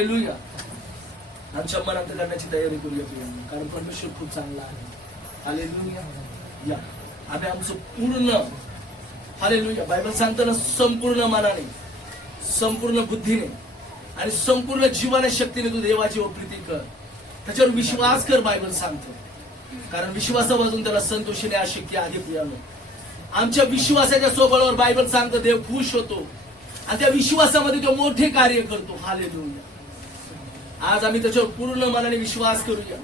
Hallelujah. आमच्या मनात करण्याची तयारी करूया प्रियांना, कारण परमेश्वर खूप चांगला आहे. हालेलुया. या आम्ही आमचं पूर्ण हालेलुया बायबल सांगताना संपूर्ण मनाने, संपूर्ण बुद्धीने आणि संपूर्ण जीवाने शक्तीने तू देवाची प्रीती कर, त्याच्यावर विश्वास कर. बायबल सांगतो कारण विश्वासापासून त्याला संतोषीने अशक्य आहे. प्रियांनो, आमच्या विश्वासाच्या सोबळावर बायबल सांगतो देव खुश होतो आणि त्या विश्वासामध्ये तो मोठे कार्य करतो. हालेलुया. आज आम्ही त्याच्यावर पूर्ण मनाने विश्वास करूया,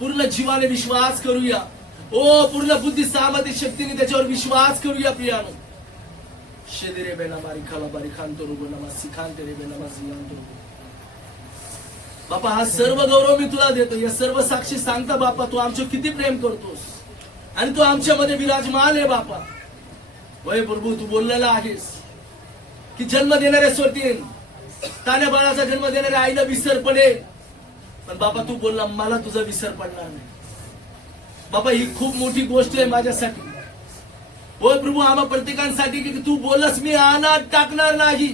पूर्ण जीवाने विश्वास करूया, पूर्ण बुद्धी सामर्थ्य शक्तीने त्याच्यावर विश्वास करूया. प्रियानो शेदरे बेना मारी खाला बारी खांतो रुगो नमा सिखांते रे बेना मासियांतो. बापा, हा सर्व गौरव मी तुला देतो. या सर्व साक्षी सांगता बापा तू आमच्यावर किती प्रेम करतोस आणि तू आमच्यामध्ये विराजमान आहे. बापा वय प्रभू, तू बोललेला आहेस की जन्म देणाऱ्या स्वतीन तान्या बाळाचा जन्म देणाऱ्या आईला विसर पडेल, पण बाबा तू बोलला मला तुझा विसर पडणार नाही. बाबा ही खूप मोठी गोष्ट आहे माझ्यासाठी. होय प्रभू, आम्हा प्रत्येकांसाठी की तू बोललास मी अनाथ टाकणार नाही,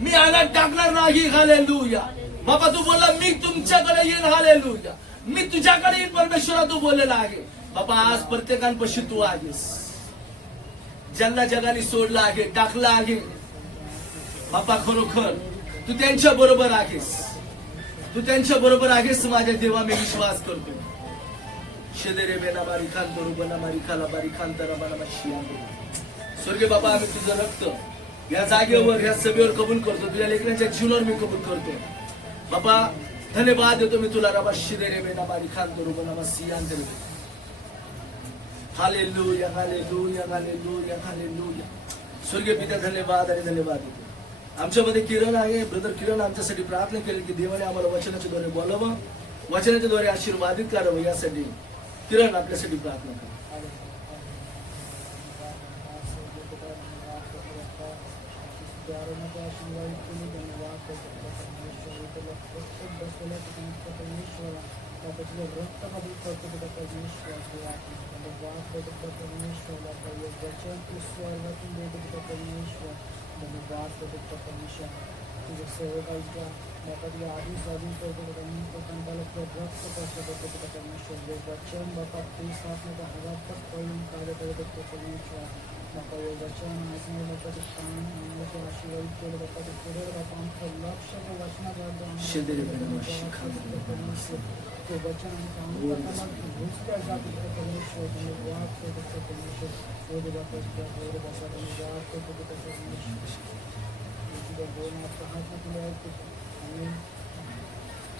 मी अनाथ टाकणार नाही. हालेलुया. बाबा तू बोलला मी तुमच्याकडे येईन. हालेलुया. मी तुझ्याकडे येईन. परमेश्वरा तू बोललेला आहे. बाबा आज प्रत्येकांपाशी तू आहेस. ज्यांना जगाने सोडला आहे, टाकला आहे, बापा खरोखर तू त्यांच्या बरोबर आहेस, तू त्यांच्या बरोबर आहेस. माझ्या देवा मी विश्वास करतो. शेदरे बेना बारी खान तरू बना मारी खाला बारी खान तरा बना माशिया. स्वर्गीय बाबा, आम्ही तुझं रक्त या जागेवर या सभेवर कबूल करतो, तुझ्या लेकरांच्या जीवनावर मी कबूल करतो. बाबा धन्यवाद देतो मी तुला. रबा शेदरे बेना बारी खान तरू बना माशिया. Hallelujah, hallelujah, hallelujah, hallelujah. स्वर्गीय पिता धन्यवाद आणि धन्यवाद देतो. आमच्यामध्ये किरण आहे, ब्रदर किरण आमच्यासाठी प्रार्थना केली की देवाने आम्हाला वचनाच्या द्वारे बोलावं, वचनाच्या द्वारे आशीर्वादित करावं. यासाठी किरण आपल्यासाठी प्रार्थना करा. तुझ्या सेवकांच्या बापातल्या आधी साधून करतो कंटाला रक्त करतो परमेश्वर वचन बापा ते स्थापनेचा हवा तक पळून कार्य करत असतो परमेश्वर. बापा हे वचन ऐकणे बापाचे काम आम्हाला आशीर्वादित केलं. बापाचे पुढे बापा आमचं लक्ष ते वचनात परमेश्वर ते वचन घुसल्या जात परमेश्वर वाद करत असतो परमेश्वर.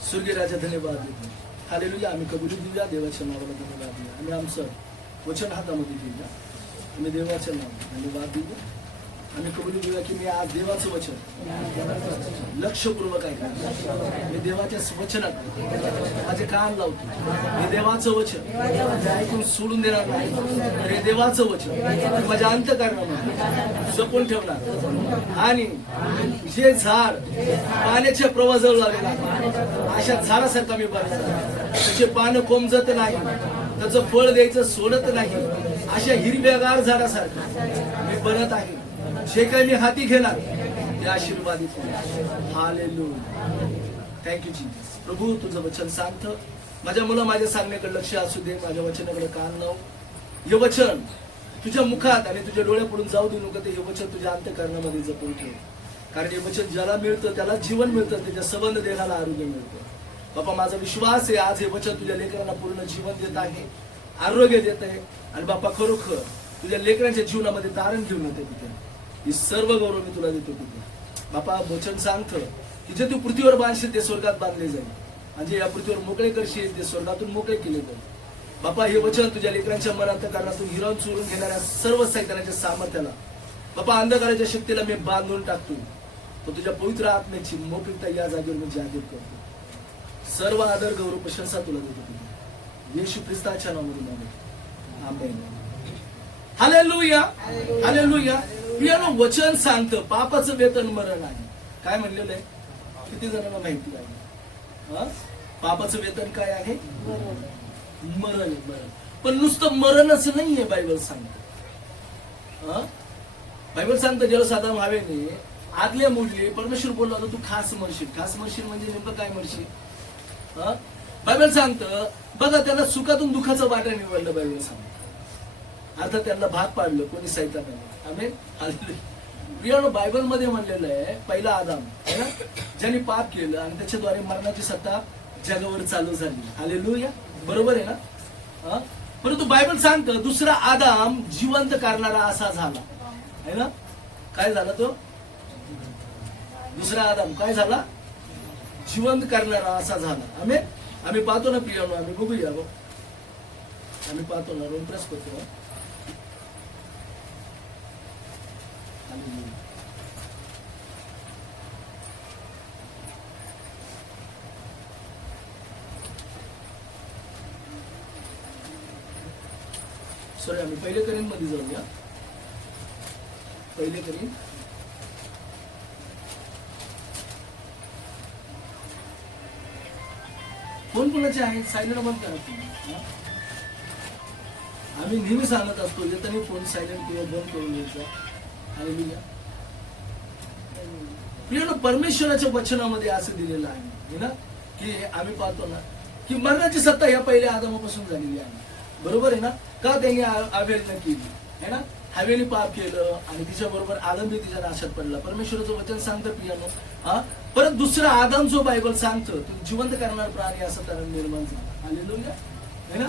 स्वर्गीय राजा धन्यवाद देतो. हालेलुया. आम्ही कबुली देऊया, देवाच्या नावाला धन्यवाद देऊया. आम्ही आमचं वचन हातामध्ये घेऊया, आम्ही देवाच्या नावाला धन्यवाद देऊया. आम्ही कबुली देऊया की मी आज देवाचं वचन लक्षपूर्वक ऐकणार. मी देवाच्या वचनात माझे कान लावतो. हे देवाचं वचन ऐकून सोडून देणार नाही. हे देवाचं वचन माझ्या अंतःकरणामध्ये जपून ठेवणार. आणि जे झाड पाण्याच्या प्रवाहाजवळ लागलेलं आहे अशा झाडासारखा मी बनणार. त्याचे पानं कोमजत नाही, त्याचं फळ द्यायचं सोडत नाही. अशा हिरव्यागार झाडासारखं मी बनत आहे. जे काही मी हाती घेणार ते आशीर्वादित होणार. हालेलुया. Thank you Jesus. प्रभू तुझं वचन सांगतं, माझ्या मुलं माझ्या सांगण्याकडे लक्ष असू दे, माझ्या वचनाकडे कान लाव. हे वचन तुझ्या मुखात आणि तुझ्या डोळ्यापुढून जाऊ देऊ नको. हे वचन तुझ्या अंतःकरणामध्ये जपून ठेव, कारण हे वचन ज्याला मिळतं त्याला जीवन मिळतं, त्याच्या संबंध देहाला आरोग्य मिळतं. बापा माझा विश्वास आहे आज हे वचन तुझ्या लेकरांना पूर्ण जीवन देत आहे, आरोग्य देत आहे. आणि बापा खरोखर तुझ्या लेकरांच्या जीवनामध्ये तारण घेऊन येते. तिथे ही सर्व गौरव मी तुला देतो. तिथे बापा वचन सांगतं की जे तू पृथ्वीवर बांधशील ते स्वर्गात बांधले जाईल, म्हणजे या पृथ्वीवर मोकळे करशील ते स्वर्गातून मोकळे केले जाईल. बापा हे वचन तुझ्या लेकरांच्या मनात कारणातून हिरावून चोरून घेणाऱ्या सर्व सैतानाच्या सामर्थ्याला, बापा अंधकाराच्या शक्तीला मी बांधून टाकतो. तो तुझ्या पवित्र आत्म्याची मोकळीता या जागेवर मी जाहीर करतो. सर्व आदर गौरव प्रशंसा तुला देतो. तुझी येशू ख्रिस्ताच्या नावामध्ये आमेन. Hallelujah, hallelujah. प्रियानो वचन सांगतं पापाचं वेतन मरण आहे. काय म्हणलेलं आहे? किती जणांना माहिती आहे? पापाचं वेतन काय आहे? मरण आहे. मरण. पण नुसतं मरणच नाहीये. बायबल सांगतं, बायबल सांगतं जलसाधारण हवेने आदल्या मोडले. परमेश्वर बोलला होता तू खास म्हणशील. खास म्हणशील म्हणजे नेमकं काय म्हणशील? बायबल सांगतं बघा त्याला सुखातून दुःखाचं वाटा निवडलं. बायबल सांगतं अर्थात त्यांना भाग पाडलं कोणी सैतानाने. आमेन. हालेलुया. बायबल मध्ये म्हणलेलं आहे पहिला आदाम है ना ज्याने पाप केलं आणि त्याच्याद्वारे मरणाची सत्ता जगावर चालू झाली. हालेलुया. बरोबर आहे ना? परंतु बायबल सांगतं दुसरा आदाम जिवंत करणारा असा झाला है ना. काय झाला तो दुसरा आदाम? काय झाला? जिवंत करणारा असा झाला. आम्ही पाहतो ना प्रियानो. आम्ही बघूया आम्ही पाहतो ना रोमन पत्र. सॉरी आम्ही पहिले करीन मध्ये जाऊया. पहिले करीन कोण कोणाचे आहे सायलेंट बंद करा तुम्ही. आम्ही नेहमी सांगत असतो येताना फोन सायलेंट किंवा बंद करून घ्यायचा. हालेलुया. प्रिय परमेश्वराच्या वचनामध्ये असं दिलेलं आहे ना की आम्ही पाहतो ना की मरणाची सत्ता या पहिल्या आदामापासून झालेली आहे. बरोबर आहे ना. का त्यांनी अवहेलना केली है ना. हवेली पाप केलं आणि तिच्या बरोबर आदम बी तिच्या नाशात पडला. परमेश्वराचं वचन सांगतं प्रियानो परत दुसरा आदम जो बायबल सांगतं तो जिवंत करणार प्राणी असं त्याला निर्माण झाला. हालेलुया है ना.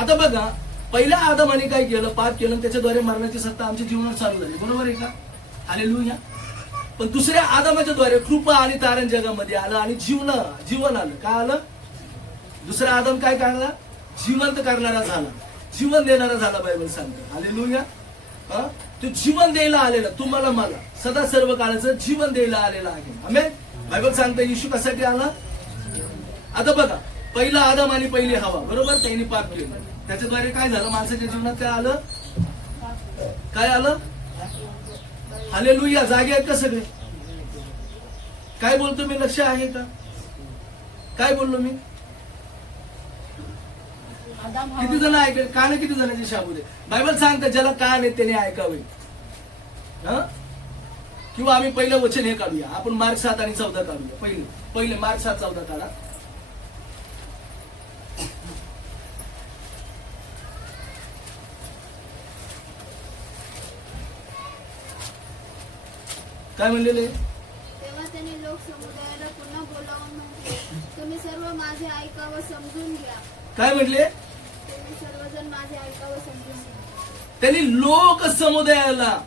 आता बघा पहिल्या आदमाने काय केलं? पाप केलं. त्याच्याद्वारे मरणाची सत्ता आमच्या जीवनात चालू झाली. बरोबर आहे का? हालेलुया. पण दुसऱ्या आदमाच्या द्वारे कृपा आणि तारण जगामध्ये आलं आणि जीवन आलं. काय आलं? दुसरा आदम काय करणार? जिवंत करणारा झाला. जीवन देणारा झाला. बायबल सांगतं. हालेलुया. तो जीवन द्यायला आलेला तुम्हाला मला सदा सर्व काळाचं जीवन द्यायला आलेला आहे. आमेन. बायबल सांगतं येशू कशासाठी आला? आता बघा पहिला आदम आणि पहिली हवा बरोबर त्यांनी पाप केलं. त्याच्याद्वारे काय झालं? माणसाच्या जीवनात काय आलं? काय आलं? हालेलुया. जागे आहेत का सगळे? काय बोलतो मी? लक्ष आहे का? काय बोललो मी? किती जण ऐक? कान किती जणांचे शाबू दे? बायबल सांगतं ज्याला कान आहे त्याने ऐकावे. किंवा आम्ही पहिलं वचन हे काढूया. आपण मार्क 7 आणि 14 काढूया. पहिले मार्क 7 14 काढा. काय म्हणलेले? तेव्हा त्याने लोक समुदायाला पुन्हा बोलावून म्हटले तुम्ही सर्व माझे ऐका व समजून घ्या. काय म्हणले? तुम्ही सर्वजण माझे ऐका व समजून घ्या. त्यांनी लोक समुदायाला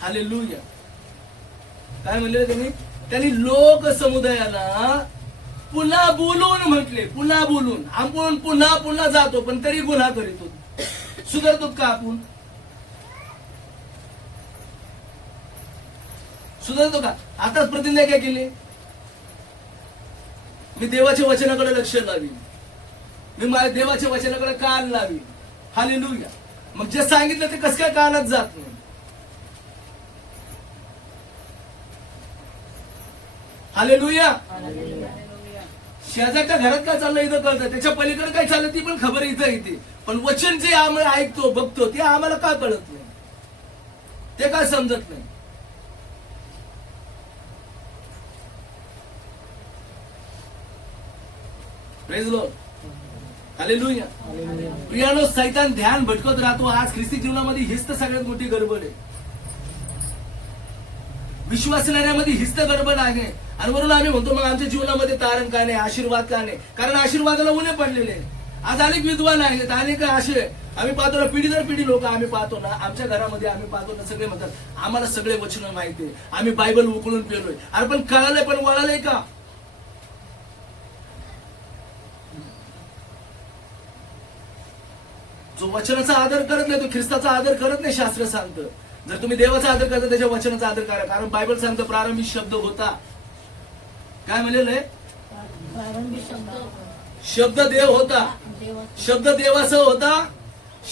हालेलुया काय म्हणले? त्यांनी लोक समुदायाला पुन्हा बोलून म्हटले. पुन्हा बोलून आपण पुन्हा पुन्हा जातो पण तरी गुन्हा करीतो. सुधारतो का आपण? सुधारतो का? आताच प्रतिज्ञा काय केली? मी देवाच्या वचनाकडे लक्ष लावीन. मी माझ्या देवाच्या वचनाकडे कान लावीन. हालेलुया. मग जे सांगितलं ते कसं काय कानात जात नाही? हालेलुया. शेजारच्या घरात काय चाललं इथं कळतं. त्याच्या पलीकडे काय चाललं ती पण खबर इथं येते. पण वचन जे आम्ही ऐकतो बघतो ते आम्हाला का कळत नाही? ते काय समजत नाही? Praise Lord. हालेलुया. प्रियानो सैतान ध्यान भटकत राहतो. आज ख्रिस्ती जीवनामध्ये हीच तर सगळ्यात मोठी गडबड आहे. विश्वासणाऱ्यामध्ये हीच तर गडबड आहे. आणि वरून आम्ही म्हणतो मग आमच्या जीवनामध्ये तारण का नाही? आशीर्वाद का नाही? कारण आशीर्वादाला उणे पडलेले. आज अनेक विद्वान आहेत. अनेक असे आम्ही पाहतो ना पिढी दर पिढी लोक आम्ही पाहतो ना आमच्या घरामध्ये आम्ही पाहतो ना सगळे म्हणतात आम्हाला सगळे वचन माहिती आहे. आम्ही बायबल उकळून पेलोय. अरे पण कळालंय पण वळालंय का? जो वचनाचा आदर करत नाही तो ख्रिस्ताचा आदर करत नाही. शास्त्र सांगतं जर तुम्ही देवाचा आदर करता त्याच्या वचनाचा आदर करा. कारण बायबल सांगतं प्रारंभी शब्द होता. काय म्हणलेलं आहे? शब्द देव होता. शब्द देवासह होता.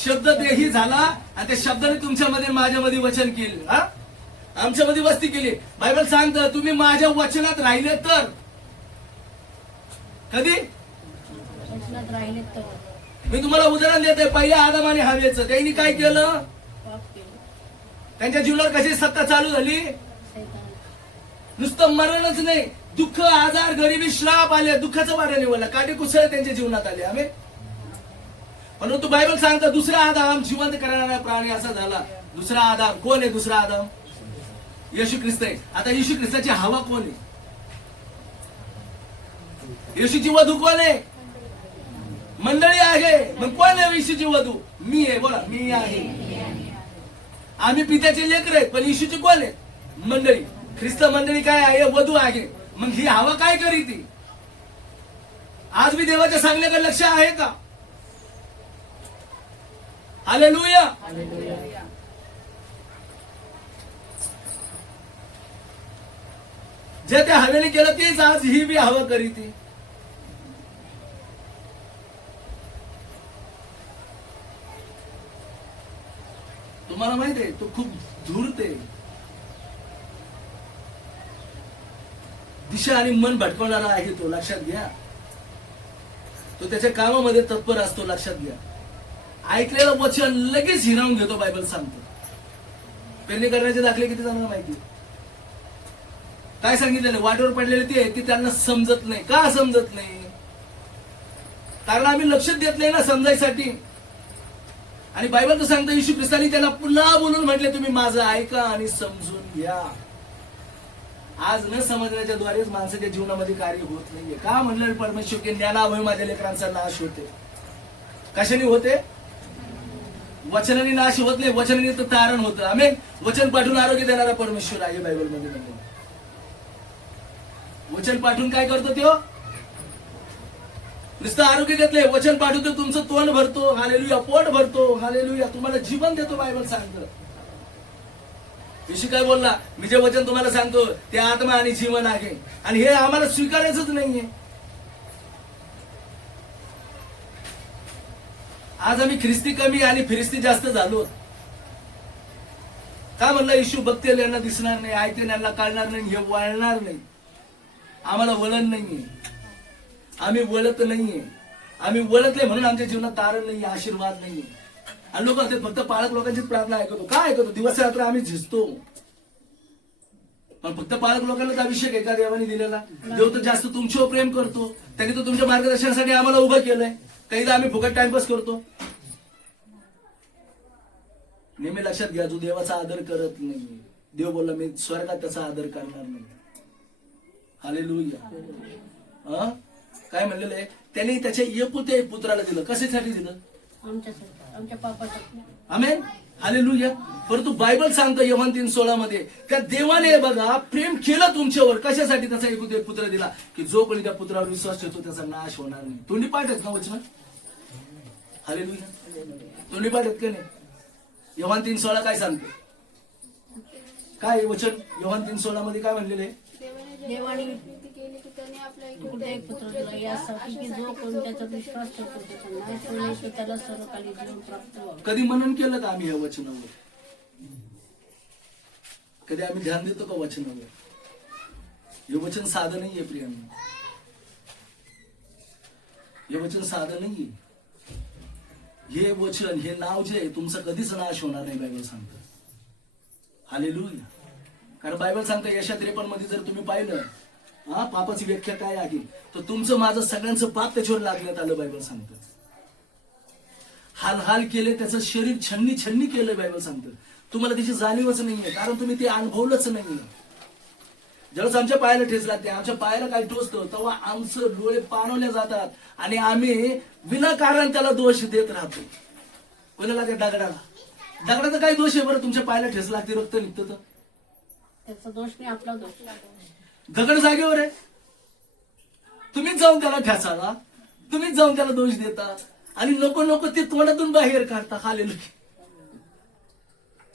शब्द देही झाला आणि त्या शब्दाने तुमच्यामध्ये माझ्यामध्ये वचन केले. आमच्यामध्ये वस्ती केली. बायबल सांगतं तुम्ही माझ्या वचनात राहिले तर. कधी? मी तुम्हाला उदाहरण देते. पहिल्या आदम आणि हवेचं त्यांनी काय केलं? त्यांच्या जीवनावर कशी सत्ता चालू झाली? नुसतं मरणच नाही, दुःख, आजार, गरिबी, श्राप आले, दुःखाचं वारा निवडला, काटे कुसळ त्यांच्या जीवनात आले. आम्ही परंतु बायबल सांगतं दुसरा आदाम जिवंत करणारा प्राणी असा झाला. दुसरा आदाम कोण आहे? दुसरा आदाम येशू ख्रिस्त आहे. आता येशू ख्रिस्ताची हवा कोण आहे? येशूची वधू कोण आहे? मंडळी आहे. मग कोण आहे येशूची वधू? मी आहे. बोला, मी आहे. आम्ही पित्याचे लेकर आहेत, पण येशूची कोण आहे? मंडळी. ख्रिस्त मंडळी काय आहे? वधू आहे. मग ही हवा काय करीती? आज मी देवाच्या सांगण्याकडे लक्ष आहे का? हालेलुया. जे त्या हवेने केलं तेच आज ही बी हवा करीती. तुम्हाला माहित आहे तो खूप धूर्त आहे. दिशा आणि मन भटकवणारा आहे तो, लक्षात घ्या. तो त्याच्या कामामध्ये तत्पर असतो, लक्षात घ्या. ऐकलेलं वचन लगेच हिरावून घेतो. बायबल सांगतो पेरणी करण्याचे दाखले किती जणांना माहिती? काय सांगितलेलं? वाटेवर पडलेले ते त्यांना समजत नाही. का समजत नाही? कारण आम्ही लक्ष देत नाही ना समजायसाठी. आणि बायबल तर सांगतं येशू ख्रिस्तानी त्याला पुन्हा बोलून म्हटले तुम्ही माझं ऐका आणि समजून घ्या. आज न समजण्याच्या द्वारेच माणसाच्या जीवनामध्ये कार्य होत नाहीये. का म्हणलं परमेश्वर की ज्ञानाभावी माझ्या लेकरांचा नाश होते. कशाने होते? वचनाने नाश होत नाही, वचनाने तर तारण होतं. आम्ही वचन पाठवून आरोग्य देणारा परमेश्वर आहे बायबलमध्ये म्हणतो. वचन पाठवून काय करतो तो? नुसतं आरोग्य देतलंय, वचन पाठवतो तुमचं तोंड भरतो. हालेलुया. पोट भरतो. हालेलुया. तुम्हाला जीवन देतो. बायबल सांगतं. येशू काय बोलला? मी जे वचन तुम्हाला सांगतो ते आत्मा आणि जीवन आहे. आणि हे आम्हाला स्वीकारायचंच नाहीये. आज आम्ही ख्रिस्ती कमी आणि फिरिस्ती जास्त झालो. काय म्हणलं येशू? बघतील यांना दिसणार नाही, ऐकतील यांना कळणार नाही, हे वळणार नाही. आम्हाला वळण नाहीये. आम्ही वळत नाहीये. आम्ही वळतले म्हणून आमच्या जीवनात तारण नाहीये, आशीर्वाद नाहीये. आणि लोक असते फक्त पाळक लोकांचीच प्रार्थना ऐकतो. काय ऐकतो? दिवस रात्र आम्ही झिजतो. पण फक्त पाळक लोकांनाच अभिषेक आहे का देवाने दिलेला? देव तर जास्त तुमच्यावर प्रेम करतो. त्यांनी तर तुमच्या मार्गदर्शनासाठी आम्हाला उभं केलंय. काही आम्ही फुकट टाइमपास करतो. नेहमी लक्षात घ्या, जो देवाचा आदर करत नाही, देव बोलला मी स्वर्गात त्याचा आदर करणार नाही. हालेलुया. काय म्हणलेलं आहे? त्यांनी त्याच्या एकुलत्या पुत्राला दिलं. कशासाठी दिलं? आमच्या पापासाठी. आमेन. हालेलुया. परंतु बायबल सांगतं योहान 3:16 मध्ये त्या देवाने बघा प्रेम केलं तुमच्यावर. कशासाठी? त्याचा एकुलता पुत्र दिला की जो कोणी त्या पुत्रावर विश्वास ठेवतो त्याचा नाश होणार नाही. तोंडी पाठ आहेत ना वचन? हालेलुया. तोंडी पाठ आहेत का नाही? योहान 3:16 काय सांगतो? काय वचन योहान 3:16 मध्ये काय म्हणलेलं आहे? देवाने विनंती केली की त्याने आपला एक पुत्र दिला यासाठी की जो कोणी त्याचा विश्वास ठेवतो त्याचा नाश होऊ नये, त्याला सर्वकाली जीवन प्राप्त व्हावं. कधी मनन केलं का आम्ही या वचनावर? कधी आम्ही ध्यान देतो का वचनावर? हे वचन साधं नाहीये प्रियांना. हे वचन साधं नाहीये. हे वचन, हे नाव जे आहे तुमचा कधीच नाश होणार नाही. बायबल सांगतं. हालेलुया. कारण बायबल सांगतं यशा 53 मध्ये जर तुम्ही पाहिलं पापाची व्याख्या काय आहे तर तुमचं माझं सगळ्यांचं पाप त्याच्यावर लागण्यात आलं. बायबल सांगतं. हाल हाल केले, त्याचं शरीर छन्नी छन्नी केलं. बायबल सांगतं. तुम्हाला त्याची जाणीवच नाहीये कारण तुम्ही ते अनुभवलंच नाहीये. ज्यावेळेस आमच्या पायाला ठेच लागते, आमच्या पायाला काही टोचतं तेव्हा आमचं डोळे पाणवल्या जातात आणि आम्ही विनाकारण त्याला दोष देत राहतो. कोणाला? त्या दगडाला. दगडाचा काय दोष आहे बरं? तुमच्या पायाला ठेच लागते, रक्त निघतं तर त्याचा दोष नाही, आपला दोष. दगड जागेवर आहे. तुम्हीच जाऊन त्याला ठेचाला, तुम्हीच जाऊन त्याला दोष देता आणि नको नको ते तोंडातून बाहेर काढता. हालेलुया.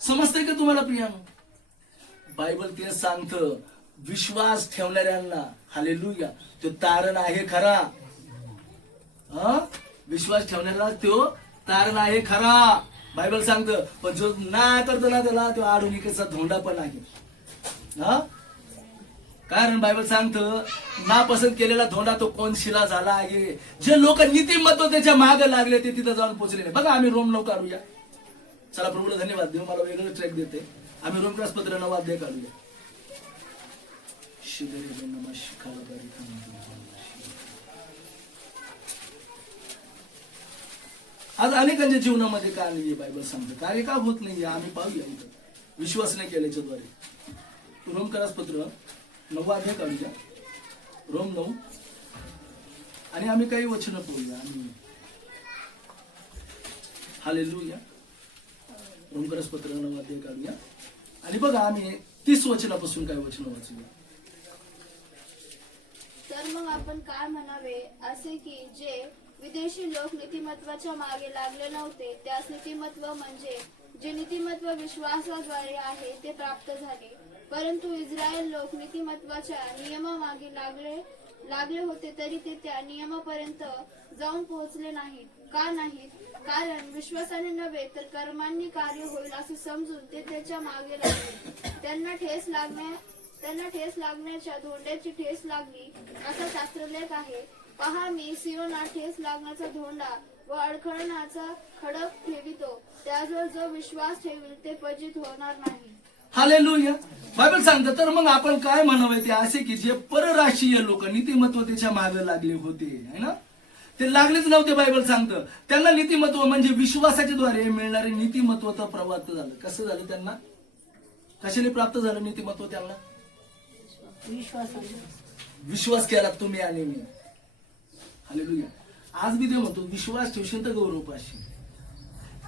समजतंय का तुम्हाला प्रियानो? बायबल ते सांगतं विश्वास ठेवणाऱ्यांना हालेलुया तो तारण आहे खरा. विश्वास ठेवणाऱ्याला तो तारण आहे खरा. बायबल सांगतं. पण जो ना करतो ना त्याला तो आडुनिकेचा धोंडा पण आहे. कारण बायबल सांगतं नापसंत केलेला धोंडा तो कोण शिला झाला आहे. जे लोक नीतिमत्व त्याच्या मागे लागले ते तिथं जाऊन पोहोचले. बघा आम्ही रोम 9 काढूया. चला प्रभूला धन्यवाद देऊ. मला वेगळं ट्रॅक देते. आम्ही रोम 9 अध्याय काढूया. शिदरे नमः शिखालबारी खांदो. आज अनेकांच्या जीवनामध्ये काय नाहीये बायबल सांगतं. कार्य का होत नाहीये आम्ही पाहूया इथं विश्वास नाही केल्याच्या द्वारे. रोमकरास पत्र 9 अध्याय काढूया. रोम 9 आणि आम्ही काही वचनं पाहूया. आम्ही हालेलुया. रोमकरास पत्र 9 अध्याय काढूया आणि बघा आम्ही 30 वचनापासून काही वचनं वाचूया. तर मग आपण काय म्हणावे असे की जे विदेशी लोक नीतिमत्वाच्या मागे लागले नव्हते त्यास नीतिमत्व म्हणजे जे नीतिमत्व विश्वासाद्वारे आहे ते प्राप्त झाले. परंतु इस्रायल लोक नीतिमत्वाच्या नियमामागे लागले होते तरी ते त्या नियमापर्यंत जाऊन पोहोचले नाहीत. का नाहीत? कारण विश्वासाने नव्हे तर कर्मांनी कार्य होईल असे समजून ते त्याच्या मागे लागले. त्यांना ठेस लागण्याच्या धोंड्याची ठेस लागली असा शास्त्रलेख आहे. पहा मी सियोनात ठेस लागण्याचा धोंडा व अडखळण्याचा खडक ठेवितो. त्याजवळ जो विश्वास ठेवील ते पतित होणार नाही. हालेलुया. बायबल सांगतं तर मग आपण काय म्हणावे ते असे की जे परराष्ट्रीय लोक नीतिमत्वतेच्या मागे लागले होते है ना, ते लागलेच नव्हते. बायबल सांगतं त्यांना नीतिमत्व म्हणजे विश्वासाच्या द्वारे मिळणारे नीतिमत्व तर प्राप्त झालं. कसं झालं त्यांना? कशाने प्राप्त झालं नीतिमत्व त्यांना? विश्वास केला तुम्ही आणि मी. हालेलुया. आज मी ते म्हणतो विश्वास ठेवशील तर गौरव पाशी.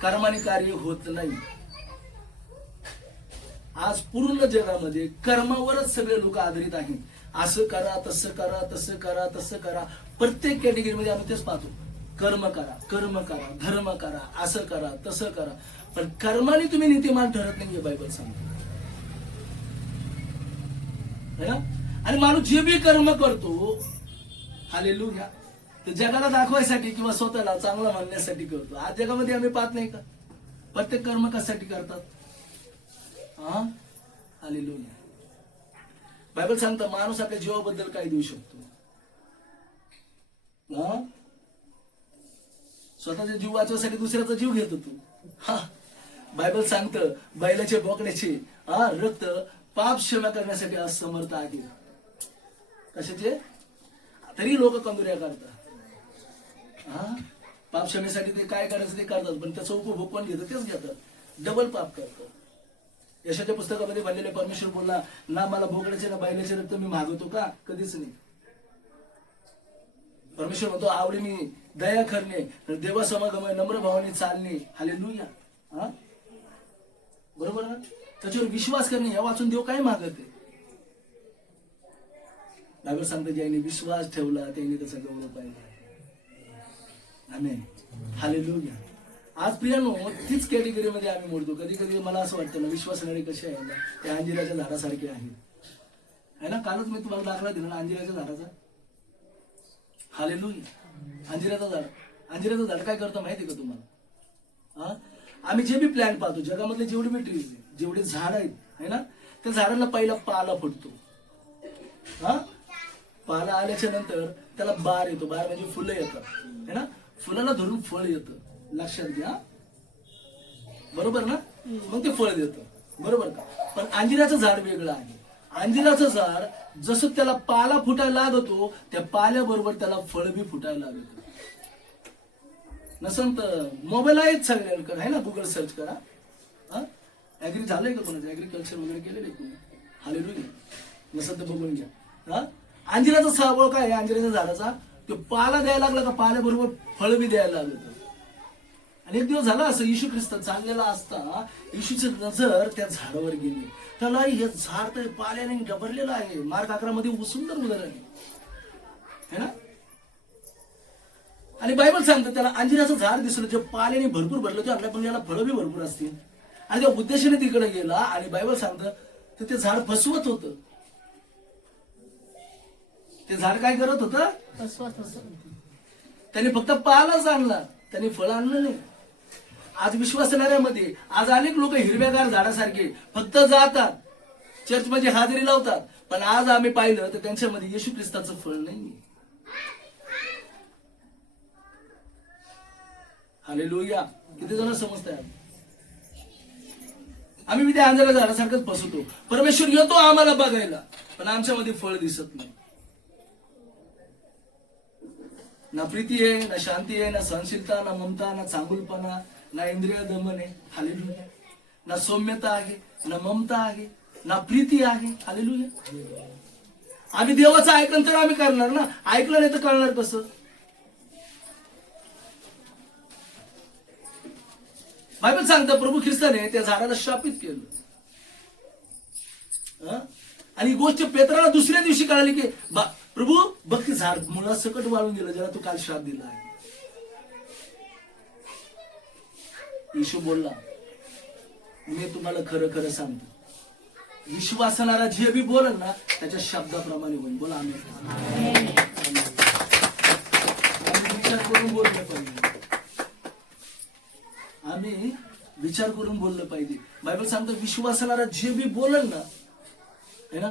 कर्माने कार्य होत नाही. आज पूर्ण जगामध्ये कर्मावरच सगळे लोक आधारित आहेत. असं करा, तसं करा, तसं करा, तसं करा. प्रत्येक कॅटेगरीमध्ये आम्ही तेच पाहतो. कर्म करा, कर्म करा, धर्म करा, असं करा, तसं करा. पण कर्माने तुम्ही नीतिमान ठरत नाहीये बायबल सांगतो है ना. आणि माणूस जे बी कर्म करतो हालेलुया ते जगाला दाखवायसाठी किंवा स्वतःला चांगलं म्हणण्यासाठी करतो. आज जगामध्ये आम्ही पाहत नाही का प्रत्येक कर्म कशासाठी करतात? हा हालेलुया. बायबल सांगतं माणूस आपल्या जीवाबद्दल काय देऊ शकतो? हा स्वतःचा जीव वाचवण्यासाठी दुसऱ्याचा जीव घेतो तू. हा बायबल सांगतं बैलाचे बोकड्याचे रक्त पाप क्षमा करण्यासाठी असमर्थ आहे. कशाचे? तरी लोक कंदुऱ्या करतात. पाप क्षमेसाठी ते काय करायचं ते करतात, पण त्याचा उपभोग पण घेतात तेच घेतात. डबल पाप करतात. यशाच्या पुस्तकामध्ये बनलेले परमेश्वर बोलला ना मला बोकड्याचे ना बैलाचे रक्त मी मागवतो का? कधीच नाही. परमेश्वर म्हणतो आवडी मी दया करणे, देवासमागम नम्र भावाने चालणे. हालेलुया. बरोबर ना. त्याच्यावर विश्वास करणे या वाचून देव काय मागते? बायबल सांगतं ज्याने विश्वास ठेवला त्याने त्याचा गौरव पाहिला. आमेन. हालेलुया. आज प्रियानो तीच कॅटेगरीमध्ये आम्ही मोडतो. कधी कधी मला असं वाटतं ना विश्वासणारे कसे आहे ना त्या अंजिराच्या झाडासारखे आहेत है ना. कालच मी तुम्हाला दाखला दिला ना अंजिराच्या झाडाचा. हालेलुया. अंजिराचं झाड काय करतं माहिती का तुम्हाला? आम्ही जे बी प्लॅन पाहतो जगामधले जेवढे बी ट्रीज जेवढे झाड आहेत है ना त्या झाडाला पहिला पाला फुटतो. पाला आल्याच्या नंतर त्याला बार येतो. बार म्हणजे फुलं येतात है ना. फुलाला धरून फळ येतं. लक्षात घ्या. बरोबर ना. मग ते फळ देतं. बरोबर का. पण अंजिराचं झाड वेगळं आहे. अंजिराचं झाड जसं त्याला पाला फुटायला लागतो त्या पाल्याबरोबर त्याला फळ बी फुटायला लागतं. नसन तर मोबाईल आहेत सगळ्यांकडे आहे ना. गुगल सर्च करा. ऍग्री झालंय का कोणाचं? ऍग्रिकल्चर वगैरे केलेलं कोणी? हालेलुया. नसन तर बघून घ्या. अंजिराचा स्वभाव काय आहे अंजिराच्या झाडाचा? तो पाला द्यायला लागला का पाल्याबरोबर फळ बी द्यायला लागलं. आणि एक दिवस झाला असं येशू ख्रिस्त चाललेला असता येशूची नजर त्या झाडावर गेली. त्याला हे झाड तर पाल्याने डबरलेलं आहे. मार्क 11 मध्ये सुंदर उदाहरण आहे ना. आणि बायबल सांगतं त्याला अंजिराचं झाड दिसलं जे पाल्याने भरपूर भरलं ते आपल्या पण याला फळं बी भरपूर असतील. आणि त्या उद्देशाने तिकडे गेला आणि बायबल सांगतं तर ते झाड फसवत होतं. ते झाड काय करत होतं? फसवत होतं. त्याने फक्त पालाच आणला, त्याने फळ आणलं नाही. आज विश्वासणाऱ्यामध्ये आज अनेक लोक हिरव्यागार झाडासारखे फक्त जातात चर्चमध्ये हाजरी लावतात, पण आज आम्ही पाहिलं तर त्यांच्यामध्ये येशू ख्रिस्ताचं फळ नाही. हालेलुया. किती जण समजतात? आम्ही बी त्या आंधळ्या झाडासारखंच फसवतो. परमेश्वर येतो आम्हाला बघायला, पण आमच्यामध्ये फळ दिसत नाही. ना प्रीती आहे, ना शांती आहे, ना सहनशीलता, ना ममता, ना चांगुलपणा, ना इंद्रिय दमन आहे. हालेलुया. ना सौम्यता आहे, ना ममता आहे, ना प्रीती आहे. हालेलुया. आम्ही देवाचं ऐकलं तर आम्ही करणार ना, ऐकलं नाही तर कळणार कसं? बायबल सांगतं प्रभू ख्रिस्ताने त्या झाडाला शापित केलं. आणि ही गोष्ट पेत्राला दुसऱ्या दिवशी कळाली की प्रभू बघ ते झाड मुळात सकट वाळून गेलं, ज्याला तू काल शाप दिला आहे. येशू बोलला, मी तुम्हाला खरं खरं सांगतो, विश्वासणारा जे बी बोलल ना त्याच्या शब्दाप्रमाणे होईल. बोला आम्ही विचार करून बोललं पाहिजे. आम्ही विचार करून बोललं पाहिजे. बायबल सांगतो विश्वासणारा जे बी बोलल ना, है ना,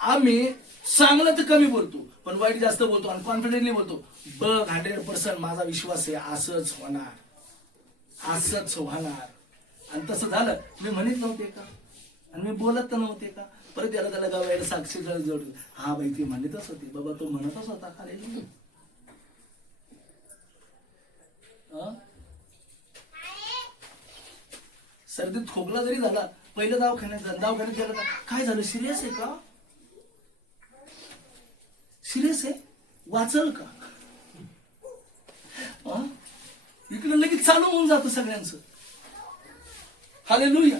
आम्ही चांगलं तर कमी बोलतो पण वाईट जास्त बोलतो आणि कॉन्फिडेंटली बोलतो. बघ 100% माझा विश्वास आहे, असंच होणार, असंच होणार. आणि तसं झालं. मी म्हणत नव्हते का आणि मी बोलत तर नव्हते का? परत त्याला गावायला साक्षी जोडली. हा बाई ती म्हणतच होती, बाबा तो म्हणतच होता. खाली सर्दीत खोकला जरी झाला, पहिलं दवाखान्यात गेला का काय झालं, सिरियस आहे का, सिरियस आहे, वाचल का? इकडे लगेच चालू होऊन जातं सगळ्यांचं. हालेलुया.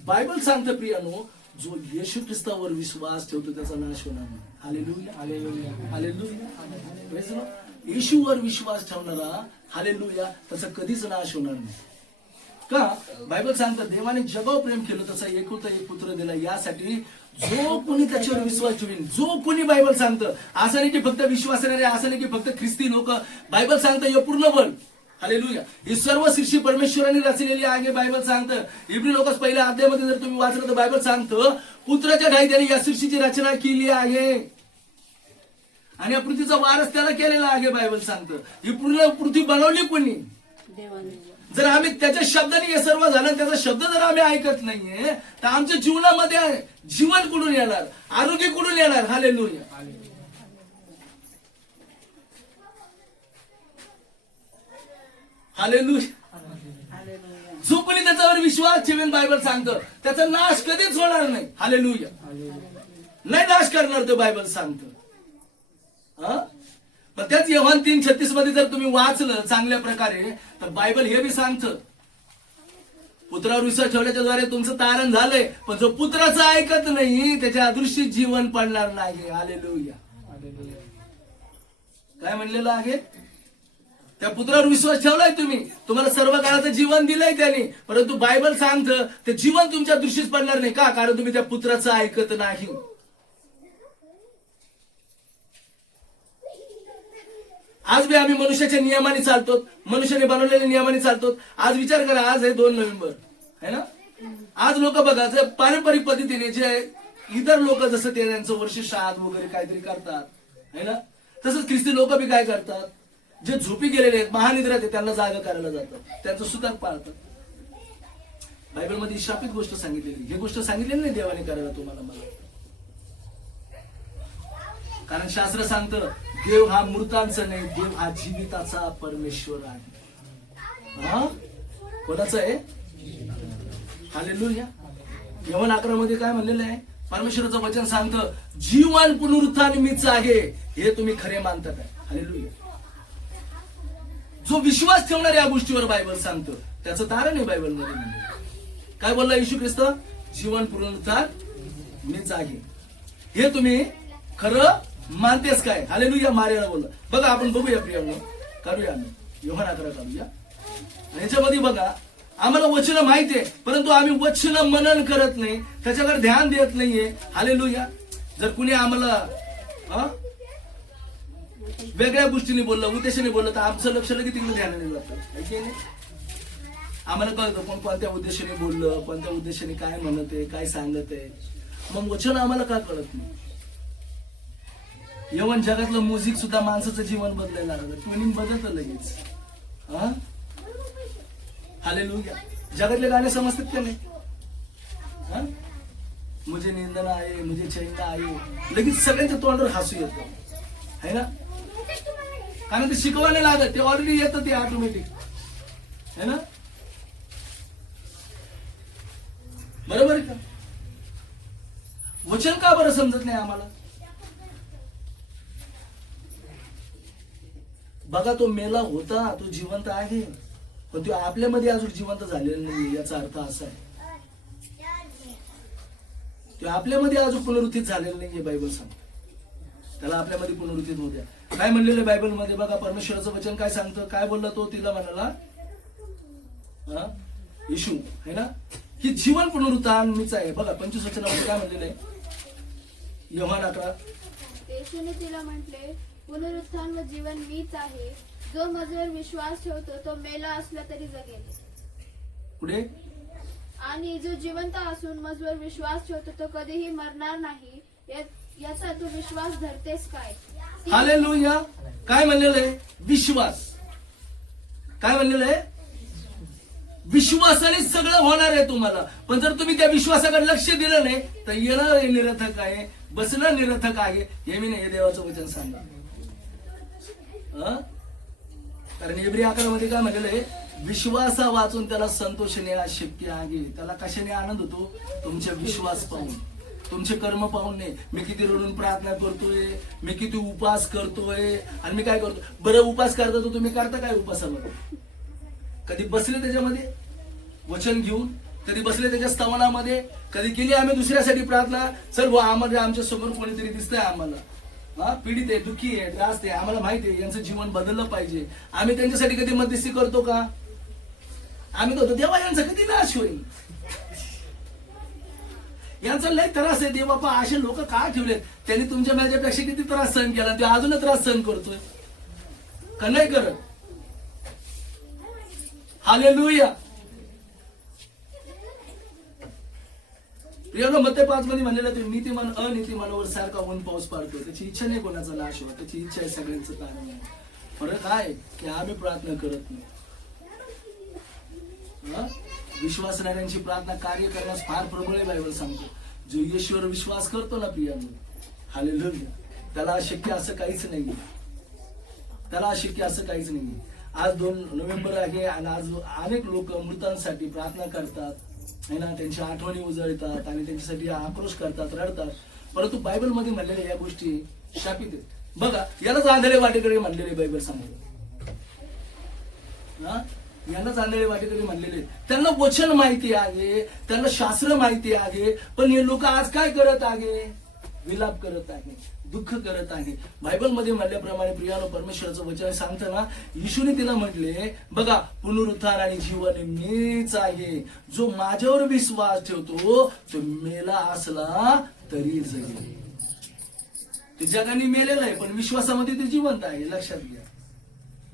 बायबल सांगतं प्रियानो, जो येशू ख्रिस्तावर विश्वास ठेवतो त्याचा नाश होणार नाही. हालेलुया. हालेलुया. हालेलुया. येशूवर विश्वास ठेवणारा, हालेलुया, त्याचा कधीच नाश होणार नाही. का? बायबल सांगतं देवाने जगावर प्रेम केलं, तसा एकुलता एक पुत्र दिला, यासाठी जो कोणी त्याच्यावर विश्वास ठेवीन, जो कोणी, बायबल सांगतं असं नाही की फक्त विश्वासणारे, असं नाही की फक्त ख्रिस्ती लोक. बायबल सांगतं हे पूर्ण बल. हालेलुया. ही सर्व सृष्टी परमेश्वराने रचलेली आहे. बायबल सांगतं इब्री लोकांस पहिल्या अध्यायामध्ये जर तुम्ही वाचलं तर बायबल सांगतं पुत्राच्या ठायी त्याने या सृष्टीची रचना केली आहे आणि या पृथ्वीचा वारस त्याला केलेला आहे. बायबल सांगतं ही पूर्ण पृथ्वी बनवली कोणी? जर आम्ही त्याच्या शब्दाने हे सर्व झालं, त्याचा शब्द जर आम्ही ऐकत नाहीये तर आमच्या जीवनामध्ये जीवन कुठून येणार, आरोग्य कुठून येणार? हालेलुया. हालेलुया. जो कोणी त्याच्यावर विश्वास ठेवेन, बायबल सांगतं त्याचा नाश कधीच होणार नाही. हालेलुया. नाही नाश करणार तो, बायबल सांगतं. पण त्याच योहान 3:36 मध्ये जर तुम्ही वाचलं चांगल्या प्रकारे तर बायबल हे बी सांगतं पुत्रावर विश्वास ठेवल्याच्या द्वारे तुमचं तारण झालंय, पण जो पुत्राचं ऐकत नाही त्याच्या अदृश्य जीवन पडणार नाही. हालेलुया. काय म्हणलेलं आहे? त्या पुत्रावर विश्वास ठेवलाय तुम्ही, तुम्हाला सर्व काळाचं जीवन दिलंय त्याने, परंतु बायबल सांगतं ते जीवन तुमच्या दृष्टीस पडणार नाही. का? कारण तुम्ही त्या पुत्राचं ऐकत नाही. आज बी आम्ही मनुष्याच्या नियमाने चालतो, मनुष्याने बनवलेल्या नियमाने चालतो. आज विचार करा, आज आहे 2 नोव्हेंबर, है ना. आज लोक बघा जे पारंपरिक पद्धतीने जे इतर लोक जसं ते त्यांचं वर्ष श्राद्ध वगैरे काहीतरी करतात, है ना, तसंच ख्रिस्ती लोक बी काय करतात, जे झोपी गेलेले आहेत, महानिद्रात आहेत, त्यांना जागा करायला जातात, त्यांचं सुतार पाळतात. बायबलमध्ये शापित गोष्ट सांगितलेली, ही गोष्ट सांगितलेली नाही देवाने करायला तुम्हाला मला. कारण शास्त्र सांगतं देव हा मृतांचा नाही, देव हा जीविताचा परमेश्वर आहे. कोणाचा आहे? हालेलुया. योहान 11 मध्ये काय म्हणलेलं आहे? परमेश्वराचं वचन सांगतं जीवन पुनरुत्थान मीच आहे, हे तुम्ही खरे मानता काय? हालेलुया. जो विश्वास ठेवणार या गोष्टीवर बायबल सांगतं त्याचं तारण आहे बायबलमध्ये. म्हणजे काय बोलला येशू ख्रिस्त? जीवन पुनरुत्थान मीच आहे, हे तुम्ही खरं मानतेस काय? हालेलुया. मार्याला बोलला. बघा आपण बघूया प्रियांनो, काढूया आम्ही योहान 11 काढूया. याच्यामध्ये बघा आम्हाला वचन माहिती आहे, परंतु आम्ही वचन मनन करत नाही, त्याच्याकडे ध्यान देत नाहीये. हालेलुया. जर कुणी आम्हाला वेगळ्या गोष्टीने बोललं, उद्देशाने बोललं तर आमचं लक्ष लगेच तिकडे ध्यानाने जातं. आम्हाला कळतं कोण कोणत्या उद्देशाने बोललं, कोणत्या उद्देशाने काय म्हणत आहे, काय सांगत आहे. मग वचन आम्हाला का कळत नाही? यवन जगातलं म्युझिक सुद्धा माणसाचं जीवन बदलायला लागलं, ट्युनिंग बदलतं लगेच. हालेलुया. जगातले गाणे समजतात का नाही? हा? मुझे निंदना आहे, मुझे चैना आहे, लगेच सगळ्यांच्या तोंडावर हसू येतं, है ना? कारण ते शिकवा नाही लागत, ते ऑलरेडी येतं, ते ऑटोमॅटिक, है ना? बरोबर आहे का? वचन का बरं समजत नाही आम्हाला? बघा, तो मेला होता, तो जिवंत आहे, पण तो आपल्यामध्ये अजून जिवंत झालेला नाही. याचा अर्थ असा आहे, तो आपल्यामध्ये अजून पुनरुत्थित झालेला नाहीये. बायबल सांगतो त्याला आपल्यामध्ये पुनरुत्थित होऊ द्या. काय म्हणलेलं बायबल मध्ये बघा, परमेश्वराचं वचन काय सांगतं, काय बोलला तो तिला म्हणाला, येशू है ना, की जीवन पुनरुत्थान मीच आहे. बघा 25 वचनामध्ये काय म्हणलेलं आहे, योहान 11. येशूने तिला म्हटले, पुनरुत्थान व जीवन मीच आहे. जो माझ्यावर विश्वास ठेवतो तो मेला असला तरी जगेल, पुढे, आणि जो जिवंत असून माझ्यावर विश्वास ठेवतो तो कधीही मरणार नाही. याचा तू विश्वास धरतेस काय? हालेलुया. काय म्हणलेलं आहे, विश्वास. काय म्हणलेलं आहे, विश्वासाने सगळं होणार आहे तुम्हाला. पण जर तुम्ही त्या विश्वासाकडे लक्ष दिलं नाही तर येणार निरर्थक आहे, बसणं निरर्थक आहे. हे मी नाही, हे देवाचं वचन सांगा. कारण इब्री 11 मध्ये काय म्हणलेलं आहे, विश्वासा वाचून त्याला संतोष नेणं शक्य आहे. त्याला कशाने आनंद होतो, तुमचा विश्वास पाहून, तुमचे कर्म पाहून नाही. मी किती रडून प्रार्थना करतोय, मी किती उपास करतोय, आणि मी काय करतो. बरं, उपास करता तो तुम्ही करता काय उपासामध्ये? कधी बसले त्याच्यामध्ये वचन घेऊन, कधी बसले त्याच्या स्तवनामध्ये, कधी केली आम्ही दुसऱ्यासाठी प्रार्थना, चल भाऊ आम्हाला आमच्या समोर कोणीतरी दिसतंय, आम्हाला पीडित आहे, दुःखी आहे, त्रास आहे, आम्हाला माहिती आहे यांचं जीवन बदललं पाहिजे, आम्ही त्यांच्यासाठी कधी मध्यस्थी करतो का? आम्ही म्हणतो देवा यांचा कधी नाश होईल, यांचा लय त्रास आहे, देव बापा असे लोक का ठेवलेत, त्यांनी तुमच्या माझ्यापेक्षा किती त्रास सहन केला, ते अजूनच त्रास सहन करतोय का नाही करत? हालेलुया. प्रियानो, मत्ते 5 मध्ये म्हणलेलं ते नीतिमान अनितिमानावर सारखा ऊन पाऊस पाडतो. त्याची इच्छा नाही कोणाचा नाश हो, त्याची इच्छा आहे सगळ्यांचं कारण आहे. फरक काय की आम्ही प्रार्थना करत नाही. विश्वासणाऱ्यांची प्रार्थना कार्य करण्यास फार प्रबळ आहे. बायबल सांगतो, जो येशूवर विश्वास करतो ना प्रियानो, हालेलुया, त्याला अशक्य असं काहीच नाही, त्याला अशक्य असं काहीच नाही. आज 2 नोव्हेंबर आहे आणि आज अनेक लोक मृतांसाठी प्रार्थना करतात, है ना, त्यांच्या आठवणी उजळतात आणि त्यांच्यासाठी आक्रोश करतात, रडतात. परंतु बायबल मध्ये म्हणलेल्या या गोष्टी शापित आहेत. बघा, यालाच आंधळे वाटेकडे म्हणलेले बायबल सांगतो, यांनाच आंधळे वाटेकडे म्हणलेले. त्यांना वचन माहिती आहे, त्यांना शास्त्र माहिती आहे, पण हे लोक आज काय करत आहे, विलाप करत आहे, दुःख करत आहे. बायबल मध्ये म्हणल्याप्रमाणे प्रियानो, परमेश्वराचं वचन सांगताना येशूने तिला म्हटले, बघा, पुनरुत्थान आणि जीवन मीच आहे. जो माझ्यावर विश्वास ठेवतो तो मेला असला तरी जगेल. ते जगाने मेलेलं आहे पण विश्वासामध्ये ते जिवंत आहे, लक्षात घ्या.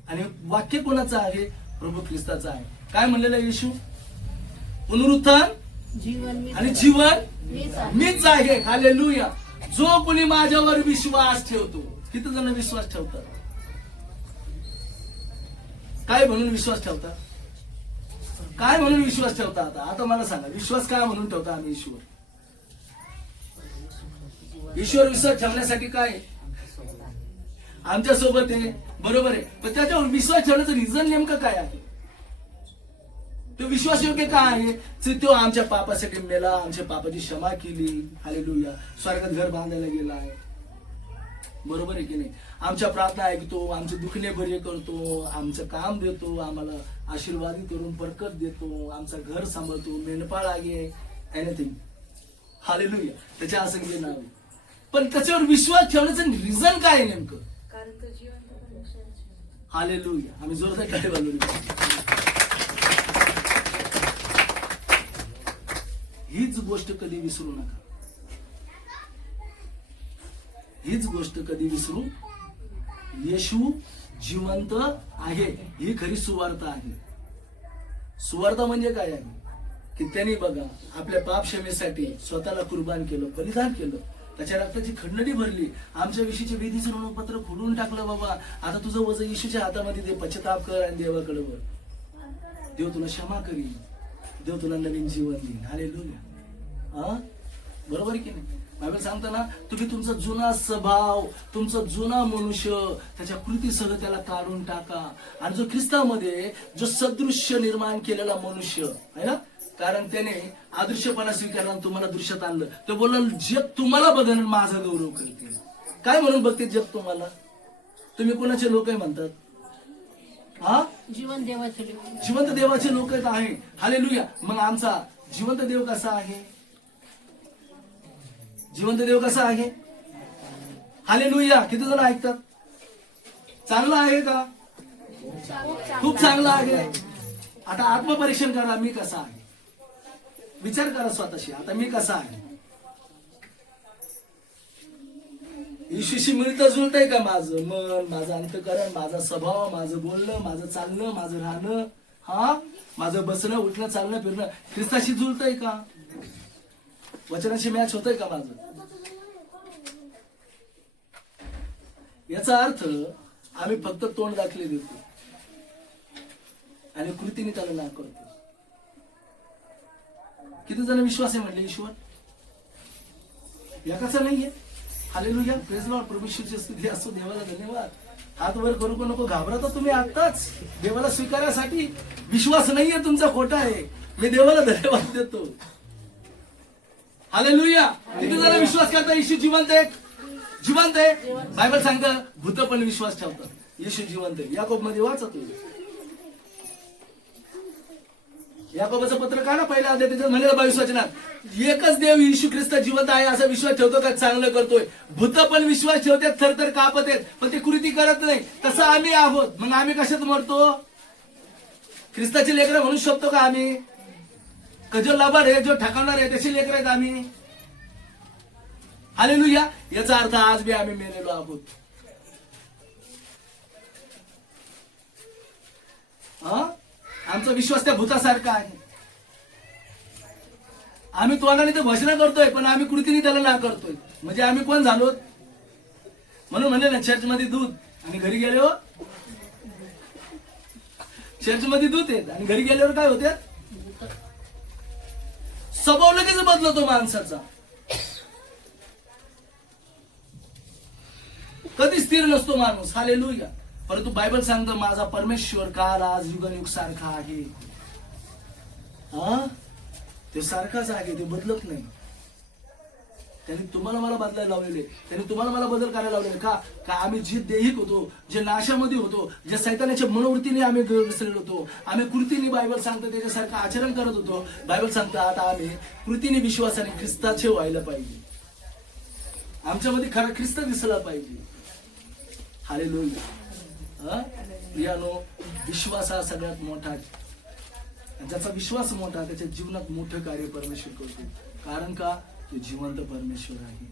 आणि वाक्य कोणाचं आहे, प्रभू ख्रिस्ताचं आहे. काय म्हणलेलं आहे येशू, पुनरुत्थान आणि जीवन मीच आहे. हालेलुया. जो कोणी माझ्यावर विश्वास ठेवतो. किती जण विश्वास ठेवतात, काय म्हणून विश्वास ठेवतात, काय म्हणून विश्वास ठेवतात? आता मला सांगा, विश्वास काय म्हणून ठेवता आम्ही ईश्वर? ईश्वर विश्वास ठेवण्यासाठी काय आमच्या सोबत आहे, बरोबर आहे, पण त्याच्यावर विश्वास ठेवण्याचं रिझन नेमकं काय आहे? तो विश्वास योग्य का आहे? तो आमच्या पापासाठी मेला, आमच्या पापाची क्षमा केली, हालेलुया, स्वर्गात घर बांधायला गेला आहे, बरोबर आहे की नाही? आमच्या प्रार्थना ऐकतो, आमचे दुखणे बरे करतो, आमचं काम देतो, आम्हाला आशीर्वादी करून बरकत देतो, आमचं घर सांभाळतो, मेंढपाळ आहे, एनिथिंग, हालेलुया, त्याच्या असंख्य नाव. पण त्याच्यावर विश्वास ठेवण्याचं रिझन काय आहे नेमकं? हालेलुया. आम्ही जोरदार टाळी वाजवली. हीच गोष्ट कधी विसरू नका, हीच गोष्ट कधी विसरू. येशू जिवंत आहे, ही खरी सुवार्ता आहे. सुवार्ता म्हणजे काय आहे की त्यांनी बघा आपल्या पाप क्षमेसाठी स्वतःला कुर्बान केलं, बलिदान केलं, त्याच्या रक्ताची खंडणी भरली, आमच्या विषयीचे विधीचं ऋणपत्र खोडून टाकलं. बाबा आता तुझं वजन येशूच्या हातामध्ये दे, पश्चाताप कर आणि देवाकडे वर, देव तुला क्षमा करील. देव तुला नवीन जीवन देईल. हालेलुया. हा, बरोबर आहे की नाही? बायबल सांगतं ना, तुम्ही तुमचा जुना स्वभाव, तुमचा जुना मनुष्य त्याच्या कृतीसह त्याला काढून टाका, आणि जो ख्रिस्तामध्ये जो सदृश्य निर्माण केलेला मनुष्य आहे ना, कारण त्याने अदृश्यपणा स्वीकारला आणि तुम्हाला दृश्यात आणलं. तो बोलला, जग तुम्हाला बघेल माझा गौरव करते. काय म्हणून बघते जग तुम्हाला? तुम्ही कोणाचे लोक आहे म्हणतात? हा, जिवंत देवाचे लोक. जिवंत देवाचे लोक आहे. हालेलुया. मग आमचा जिवंत देव कसा आहे? जिवंत देव कसा आहे? हालेलुया. किती जण ऐकतात? चांगला आहे का? खूप चांगला आहे. आता आत्मपरीक्षण करा, मी कसा आहे? विचार करा स्वतःशी, आता मी कसा आहे? येशूशी मिळतं जुळतंय का माझं मन, माझं अंतःकरण, माझा स्वभाव, माझं बोलणं, माझं चालणं, माझं राहणं, हा, माझं बसणं, उठणं, चालणं, फिरणं ख्रिस्ताशी जुळतंय का? वचनाशी मॅच होतंय का माझं? याचा अर्थ आम्ही फक्त तोंड दाखले देतो आणि कृतीने त्याला ना करतो. किती जण विश्वास आहे म्हणले ईश्वर? एकाचा नाहीये. हालेलुया. Praise Lord. प्रभू येशूची स्तुती असो. देवाला धन्यवाद. हात वर करू नको, घाबरता तुम्ही आताच देवाला स्वीकारण्यासाठी. विश्वास नाहीये तुमचा, खोटा आहे. मी देवाला धन्यवाद देतो. हालेलुया. किती जण विश्वास करता येशू जिवंत आहे? जिवंत आहे. बायबल सांगतं भूत पण विश्वास ठेवतात येशू जिवंत आहे. याकोब मध्ये वाचा तुम्ही. याकोबाचं पत्र का ना पहिल्या अध्यायात त्याच्यात म्हणलेलं 22 वचनात, एकच देव येशू ख्रिस्त जिवंत आहे असा विश्वास ठेवतो का? चांगलं करतोय. भूत पण विश्वास ठेवतात, थरथर कापत आहेत, पण ते कृती करत नाही. तसं आम्ही आहोत. मग आम्ही कशात मरतो? ख्रिस्ताचे लेकरं म्हणू शकतो का आम्ही? जो लबाड आहे, जो ठकावणार आहे, त्याचे लेकर आहेत आम्ही. हालेलुया. याचा अर्थ आज बी आम्ही मेलेलो आहोत. आमचा विश्वास त्या भूतासारखा आहे. आम्ही तोंडाने ते घोषणा करतोय, पण आम्ही कृतीने त्याला ना करतोय. म्हणजे आम्ही कोण झालो? म्हणून म्हणले ना, चर्च मध्ये दूध आणि घरी गेले हो. चर्च मध्ये दूध आहेत आणि घरी गेल्यावर काय होते? स्वभाव लगेच बदलतो माणसाचा. कधी स्थिर नसतो माणूस. हालेलुया. परंतु बायबल सांगतं माझा परमेश्वर काल आज युगानुयुग सारखा आहे. ते सारखाच आहे, ते बदलत नाही. त्यांनी तुम्हाला मला बदलायला लावलेले, त्यांनी तुम्हाला मला बदल करायला लावलेले. का आम्ही जे दैहिक होतो, जे नाशामध्ये होतो, जे सैतानाच्या मनोवृत्तीने आम्ही विसरलो होतो, आम्ही कृतीने बायबल सांगतं त्याच्यासारखं आचरण करत होतो. बायबल सांगतं आता आम्ही कृतीने विश्वासाने ख्रिस्ताचे व्हायला पाहिजे. आमच्यामध्ये खरा ख्रिस्त दिसला पाहिजे. हालेलुया. यानो विश्वास हा सगळ्यात मोठा. ज्याचा विश्वास मोठा त्याच्या जीवनात मोठं कार्य परमेश्वर करतो. कारण का? तो जिवंत परमेश्वर आहे,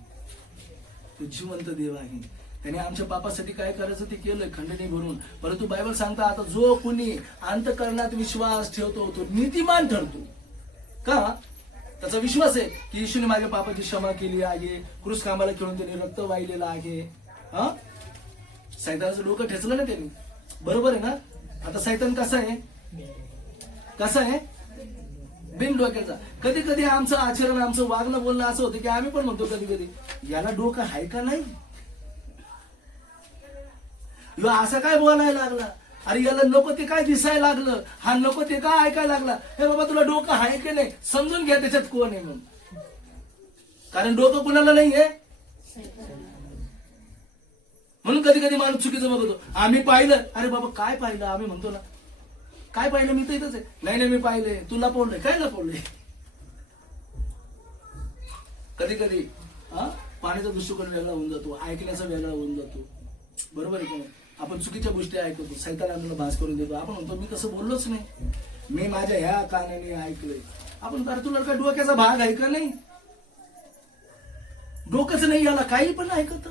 तो जिवंत देव आहे. त्याने आमच्या पापासाठी काय करायचं ते केलंय खंडणी भरून. परंतु बायबल सांगता आता जो कोणी अंतःकरणात विश्वास ठेवतो तो नीतिमान ठरतो. का? त्याचा विश्वास आहे की येशूने माझ्या पापाची क्षमा केली आहे, क्रूस खांबाला खेळून त्यांनी रक्त वाहिलेलं आहे. सैतानाचं डोकं ठेचलं ना त्यांनी. बरोबर आहे ना? आता सैतान कसा आहे? कसा आहे? बिन डोक्याचा. कधी कधी आमचं आचरण, आमचं वागणं बोलणं असं होतं की आम्ही पण म्हणतो कधी कधी, याला डोकं आहे का नाही? असं काय बोलायला लागला? अरे याला नको ते काय दिसायला लागलं, हा नको ते काय ऐकायला लागला. हे बाबा तुला डोकं आहे की नाही समजून घ्या त्याच्यात कोण आहे म्हणून. कारण डोकं कुणाला नाहीये. म्हणून कधी कधी माणूस चुकीचं बघतो. आम्ही पाहिलं. अरे बाबा काय पाहिलं? आम्ही म्हणतो ना काय पाहिलं? मी तर इथंच आहे. नाही मी पाहिलंय. तू लपवलंय. काय लपवलंय? कधी कधी पाण्याचा दृष्टिकोन वेगळा होऊन जातो, ऐकण्याचा वेगळा होऊन जातो. बरोबर आहे का? आपण चुकीच्या गोष्टी ऐकतो, सैतान आपल्याला भास करून देतो. आपण म्हणतो मी तसं बोललोच नाही, मी माझ्या ह्या कानाने ऐकलंय. आपण तर तुला काय डोक्याचा भाग आहे का नाही? डोकंच नाही याला, काही पण ऐकत.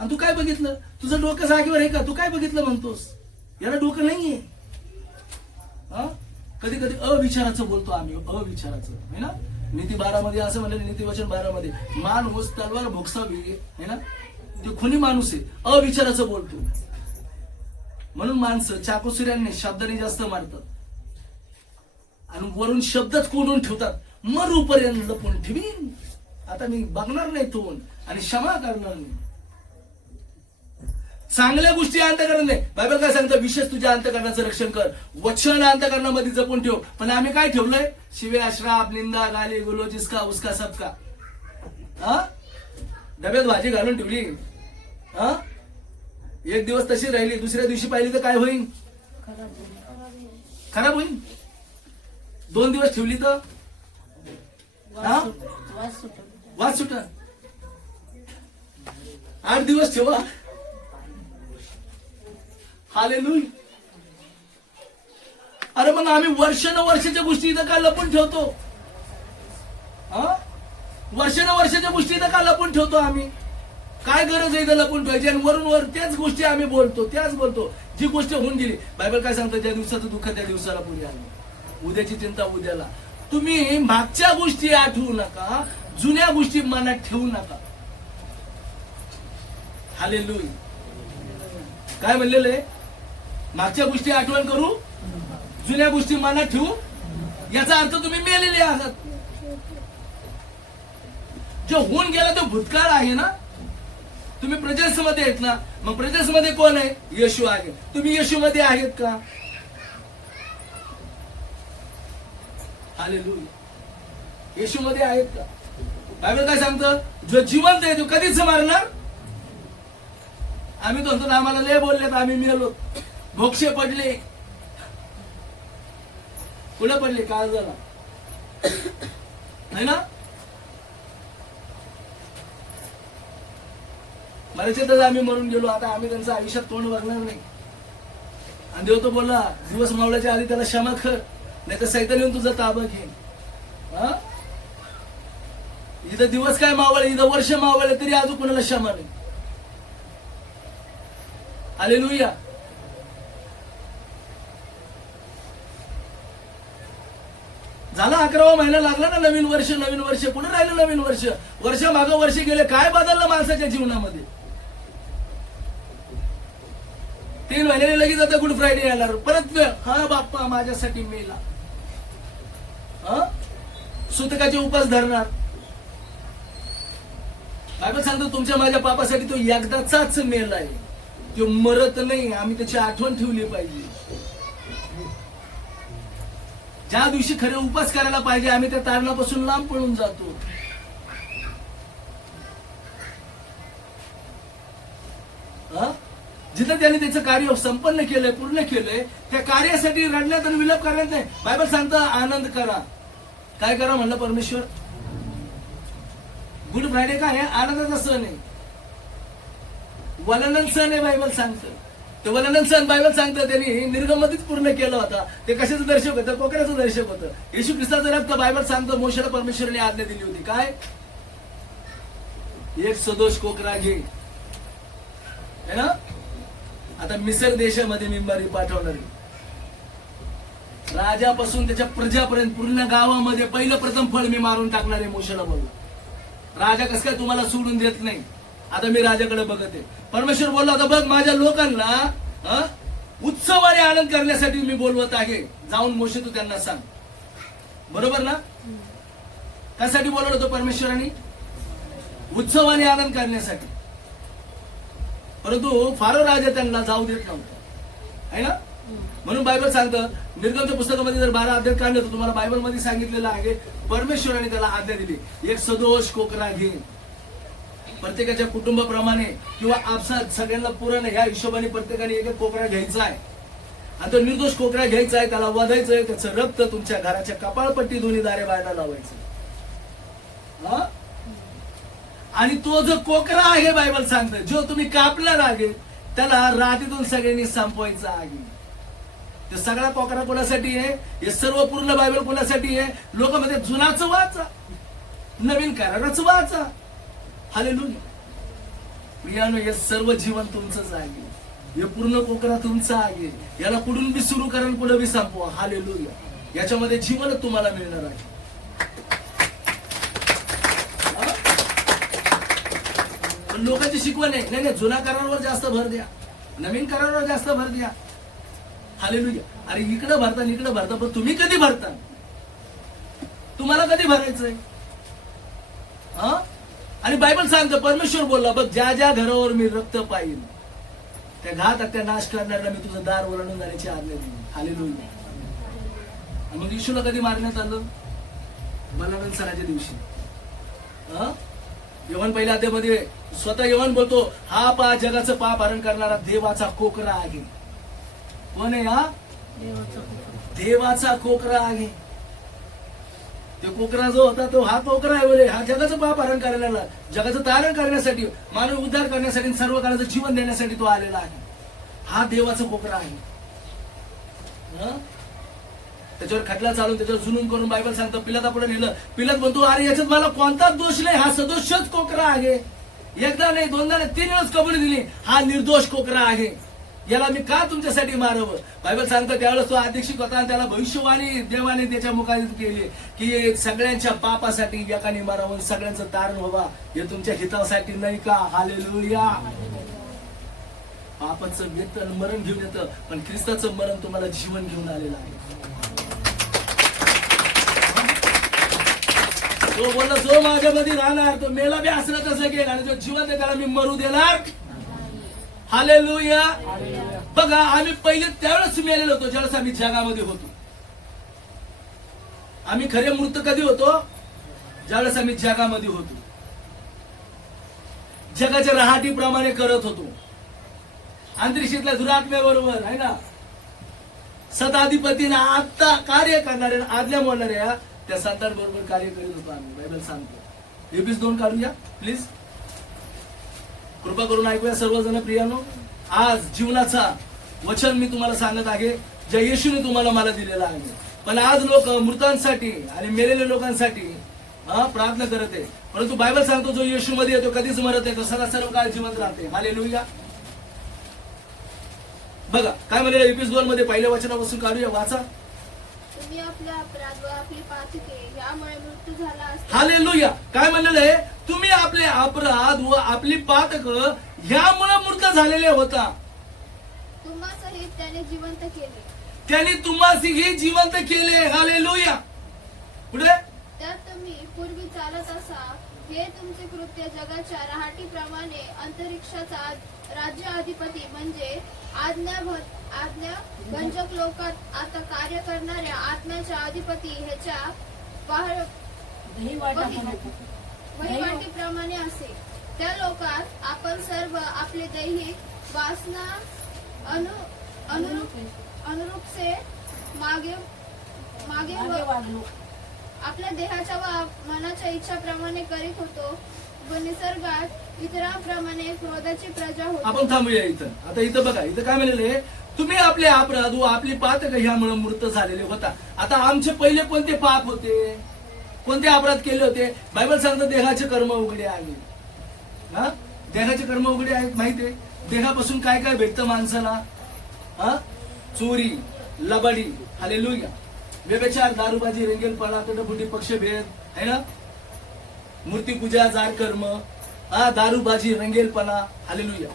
आणि तू काय बघितलं? तुझं डोकं जागेवर आहे का? तू काय बघितलं म्हणतोस? याला डोकं नाहीये. कधी कधी अविचाराचं बोलतो आम्ही, अविचाराचं है ना. नीती 12 मध्ये असं म्हणलं, नीतिवचन 12 मध्ये माणूस तलवार भोगसावी है ना, ते खुनी माणूस आहे, अविचाराचं बोलतो. म्हणून माणसं चाकूसुऱ्यांनी शब्दाने जास्त मारतात. आणि वरून शब्दच कोणून ठेवतात, मरूपर्यंत लपून ठेवीन. आता मी बघणार नाही तोंड आणि क्षमा करणार नाही. चांगल्या गोष्टी अंतःकरण नाही. बायबल काय सांगतं, विशेष तुझ्या अंतःकरणाचं रक्षण कर, वचन अंतःकरणामध्ये जपून ठेव. पण आम्ही काय ठेवलंय, शिव्या, श्राप, निंदा, गाली, गुलोच, इसका उसका सबका. हा, डब्यात भाजी घालून ठेवली. हा, एक दिवस तशी राहिली, दुसऱ्या दिवशी पाहिली तर काय होईल, खराब होईल. 2 दिवस ठेवली तर हा वास सुट. 8 दिवस ठेवा. हालेलुया. अरे मग आम्ही वर्षाच्या गोष्टी इथं का लपून ठेवतो? वर्षाच्या गोष्टी इथं का लपून ठेवतो आम्ही? काय गरज आहे इथं लपून ठेवायची? आणि वरून वर त्याच गोष्टी आम्ही बोलतो, त्याच बोलतो जी गोष्ट होऊन गेली. बायबल काय सांगतं, ज्या दिवसाचं दुःख त्या दिवसाला पुढे आलं, उद्याची चिंता उद्याला. तुम्ही मागच्या गोष्टी आठवू नका, जुन्या गोष्टी मनात ठेवू नका. हालेलुया. काय म्हणलेलं आहे, मागच्या गोष्टी आठवण करू, जुन्या गोष्टी मनात ठेवू. याचा अर्थ तुम्ही मेलेले आहात. जो होऊन गेला तो भूतकाळ आहे ना. तुम्ही प्रेझेन्स मध्ये आहेत ना, मग प्रेझेन्स मध्ये कोण आहे, येशू आहे. तुम्ही येशू मध्ये आहेत का? हालेलुया. येशू मध्ये आहेत का? बायबल काय सांगतं, जो जिवंत आहे तो कधीच मारणार. आम्ही तो म्हणतो ना, आम्हाला लय बोलले तर आम्ही मिळालो, मोक्षे पडले. कुठे पडले, काळ झाला है ना. बरेचदा आम्ही मरून गेलो, आता आम्ही त्यांचं आयुष्यात तोंड बघणार नाही. आणि देव तो बोलला, दिवस मावळ्याच्या आधी त्याला क्षमा कर, नाही तर सैतान येऊन तुझा ताबा घेईन. इथं दिवस काय मावळे, इथं वर्ष मावळे, तरी अजून कोणाला क्षमा नाही. हालेलुया. झाला 11वा महिना लागला ना, नवीन वर्ष. कुठे राहिलं नवीन वर्ष मागं वर्ष गेले. काय बदललं माणसाच्या जीवनामध्ये? 3 महिन्याने लगेच आता गुड फ्रायडे येणार, परत हा बाप्पा माझ्यासाठी मेला. सुतकाचे उपास धरणार. बायबल सांगतो, तुमच्या माझ्या पापासाठी तो एकदाचाच मेला आहे, तो मरत नाही. आम्ही त्याची आठवण ठेवली पाहिजे. ज्या दिवशी खरे उपास करायला पाहिजे, आम्ही त्या तारणापासून लांब पळून जातो. जिथं त्यांनी त्याचं कार्य संपन्न केलंय, पूर्ण केलंय, त्या कार्यासाठी रडण्यात आणि विलाप करण्यात नाही. बायबल सांगतं, आनंद करा. काय करा म्हणलं परमेश्वर? गुड फ्रायडे काय आहे? आनंदाचा सण आहे, वलनन सण आहे. बायबल सांगतं ते वलनन सण. बायबल सांगतं त्यांनी निर्गमतीच पूर्ण केला होता. ते कशाचं दर्शक होतं? कोकराचं दर्शक होतं. येशू ख्रिस्ताचं रक्त. बायबल सांगतं मोशेला परमेश्वराने आज्ञा दिली होती, काय? एक सदोष कोकरा घे, है ना. आता मिसर देशामध्ये मिंबारी पाठवणारी, राजापासून त्याच्या प्रजापर्यंत पूर्ण गावामध्ये पहिलं प्रथम फळ मी मारून टाकणारे मोशेला बोलला. राजा कसं काय तुम्हाला सोडून देत नाही? आता मी राजाकडे बघत आहे. परमेश्वर बोलला होता, बघ माझ्या लोकांना उत्सवाने आनंद करण्यासाठी मी बोलवत आहे. जाऊन मोशे तू त्यांना सांग. बरोबर ना. कशासाठी बोलवलं होतं परमेश्वरांनी? उत्सवाने आनंद करण्यासाठी. परंतु फारो राजा त्यांना जाऊ देत नव्हता, है ना. म्हणून बायबल सांगतं, निर्गमच्या पुस्तकामध्ये जर 12 अध्याय काढले तर तुम्हाला बायबल मध्ये सांगितलेलं आहे, परमेश्वराने त्याला आज्ञा दिली, एक सदोष कोकरा घे. प्रत्येकाच्या कुटुंबाप्रमाणे किंवा आपसात सगळ्यांना पुरण ह्या हिशोबाने प्रत्येकाने एक कोकरा घ्यायचा आहे. आणि तो निर्दोष कोकरा घ्यायचा आहे, त्याला वधायचंय, त्याचं रक्त तुमच्या घराच्या कपाळपट्टी दोन्ही दारे बाहेर लावायचं. आणि तो जो कोकरा आहे, बायबल सांगतं, जो तुम्ही कापणार आहे त्याला रातीतून सगळ्यांनी संपवायचा आहे. ते सगळा कोकरा कोणासाठी आहे? हे सर्व पूर्ण बायबल कोणासाठी आहे? लोकांमध्ये जुनाचं वाचा, नवीन कराराचं वाचा. हालेलुया. प्रियानो, हे सर्व जीवन तुमचंच आहे. हे पूर्ण कोकरा तुमचा आहे. याला कुठून बी सुरू करा, कुठं बी संपवा. हालेलुया. याच्यामध्ये जीवन तुम्हाला मिळणार आहे. लोकांची शिकवण आहे, नाही जुना करारावर जास्त भर द्या, नवीन करारावर जास्त भर द्या. हालेलुया. अरे इकडे भरता, पण तुम्ही कधी भरता? तुम्हाला कधी भरायचंय? हा? आणि बायबल सांगतं, परमेश्वर बोलला, बघ ज्या ज्या घरावर मी रक्त पाहिल त्या घात त्या नाश करणाऱ्याला मी तुझं दार ओलांडून जाण्याची आज्ञा दिली. हालेलुया. मग येशूला कधी मारण्यात आलं? बलिदान सणाच्या दिवशी. योहान पहिल्या अध्यायामध्ये स्वतः योहान बोलतो, हा पहा जगाचं पाप हरण करणारा देवाचा कोकरा आहे. कोण आहे हा? देवाचा कोकरा आहे. ते कोकरा जो होता तो हा कोकरा आहे बोले. हा जगाचं पाप हरण करण्याला, जगाचं तारण करण्यासाठी, मानव उद्धार करण्यासाठी, सर्व काळाचं जीवन देण्यासाठी तो आलेला आहे. हा देवाचा कोकरा आहे. त्याच्यावर खटला चालून त्याच्यावर जुनून करून बायबल सांगतं पिलाता पुढे नेलं. पिलात म्हणतो, अरे याच्यात मला कोणताच दोष नाही, हा सदोषच कोकरा आहे. एकदा नाही, दोनदा नाही, 3 वेळेस कबुली दिली, हा निर्दोष कोकरा आहे. याला मी का तुमच्यासाठी मारावं? बायबल सांगतं त्यावेळेस तो अधीक्षक होता आणि त्याला भविष्यवाणी देवाने त्याच्या मुखात केली की सगळ्यांच्या पापासाठी एकाने मारावं, सगळ्यांचं तारण व्हावा, हे तुमच्या हितासाठी नाही का? हालेलुया. पापाचं वेतन मरण घेऊन येतं, पण ख्रिस्ताचं मरण तुम्हाला जीवन घेऊन आलेलं आहे. तो बोलला, जो माझ्यामध्ये राहणार तो मेला बी असलं तसं गेला, आणि जो जिवंत आहे त्याला मी मरू देणार. हालेलुया. बघा, आम्ही पहिले त्यावेळेस मेलेलो होतो ज्यावेळेस आम्ही जगामध्ये होतो. आम्ही खरे मृत कधी होतो? ज्यावेळेस आम्ही जगामध्ये होतो, जगाच्या रहाटीप्रमाणे करत होतो, अंतरिक्षातल्या दुरात्म्याबरोबर आहे ना, सदाधिपतीने आता कार्य करणाऱ्या, आज्ञा मोडणाऱ्या त्या संतांबरोबर कार्य करीत होतो आम्ही. बायबल सांगतो. एपिस 2 काढूया प्लीज. कृपा करून ऐकूया सर्वजण प्रियानो. आज जीवनाचा वचन मी तुम्हाला सांगत आहे, ज्या येशूने तुम्हाला मला दिलेला आहे. पण आज लोक मृतांसाठी आणि मेलेल्या लोकांसाठी प्रार्थना करत आहे, परंतु बायबल सांगतो जो येशू मध्ये येतो कधीच मरत नाही, तो सदा सर्व काळ जिवंत राहते. हालेलुया. बघा काय म्हणले एपिस 2 मध्ये पहिल्या वचनापासून काढूया, वाचा. तुम्ही आपल्या अपराध व आपली पातके यामुळे मृत्यू झाला असता. हालेलुया. काय म्हणलेलं आहे? तुम्ही आपले अपराध व आपली पातक ह्यामुळे मृत झालेले होता. तुम्हा सहित त्याने जिवंत केले. त्यांनी तुम्हासही जिवंत केले. हालेलुया. पुढे, त्यात तुम्ही पूर्वी चालत असा, हे तुमचे कृत्य जगाच्या रहाटीप्रमाणे अंतरिक्षाचा राज्याधिपती म्हणजे आज्ञाभंजक लोकात आता कार्य करणाऱ्या आत्म्याच्या अधिपती ह्याच्या वहिवाटीप्रमाणे असे. त्या लोकात आपण सर्व आपले दैहिक वासना अनुरूपसे मागे आपल्या देहाच्या व मनाच्या इच्छाप्रमाणे करीत होतो व निसर्गात इतरांप्रमाणे क्रोधाची प्रजा होती. आपण थांबूया इथं. आता इथं बघा, इथं काय म्हणलेले? तुम्ही आपले अपराध व आपली पातक ह्यामुळे मृत झालेले होता. आता आमचे पहिले कोणते पाप होते, कोणते अपराध केले होते? बायबल सांगतं देहाचे कर्म उघडे आहेत. देहाचे कर्म उघडे आहेत. माहितीये देहापासून काय काय भेटतं माणसाला? चोरी, लबाडी, हालेलुया, व्यभिचार, दारूबाजी, रेंगेलपणा, तटफुटी, पक्षभेद है ना, मूर्तीपूजा, जार कर्म, दारूबाजी, रंगेलपणा, हालेलुया.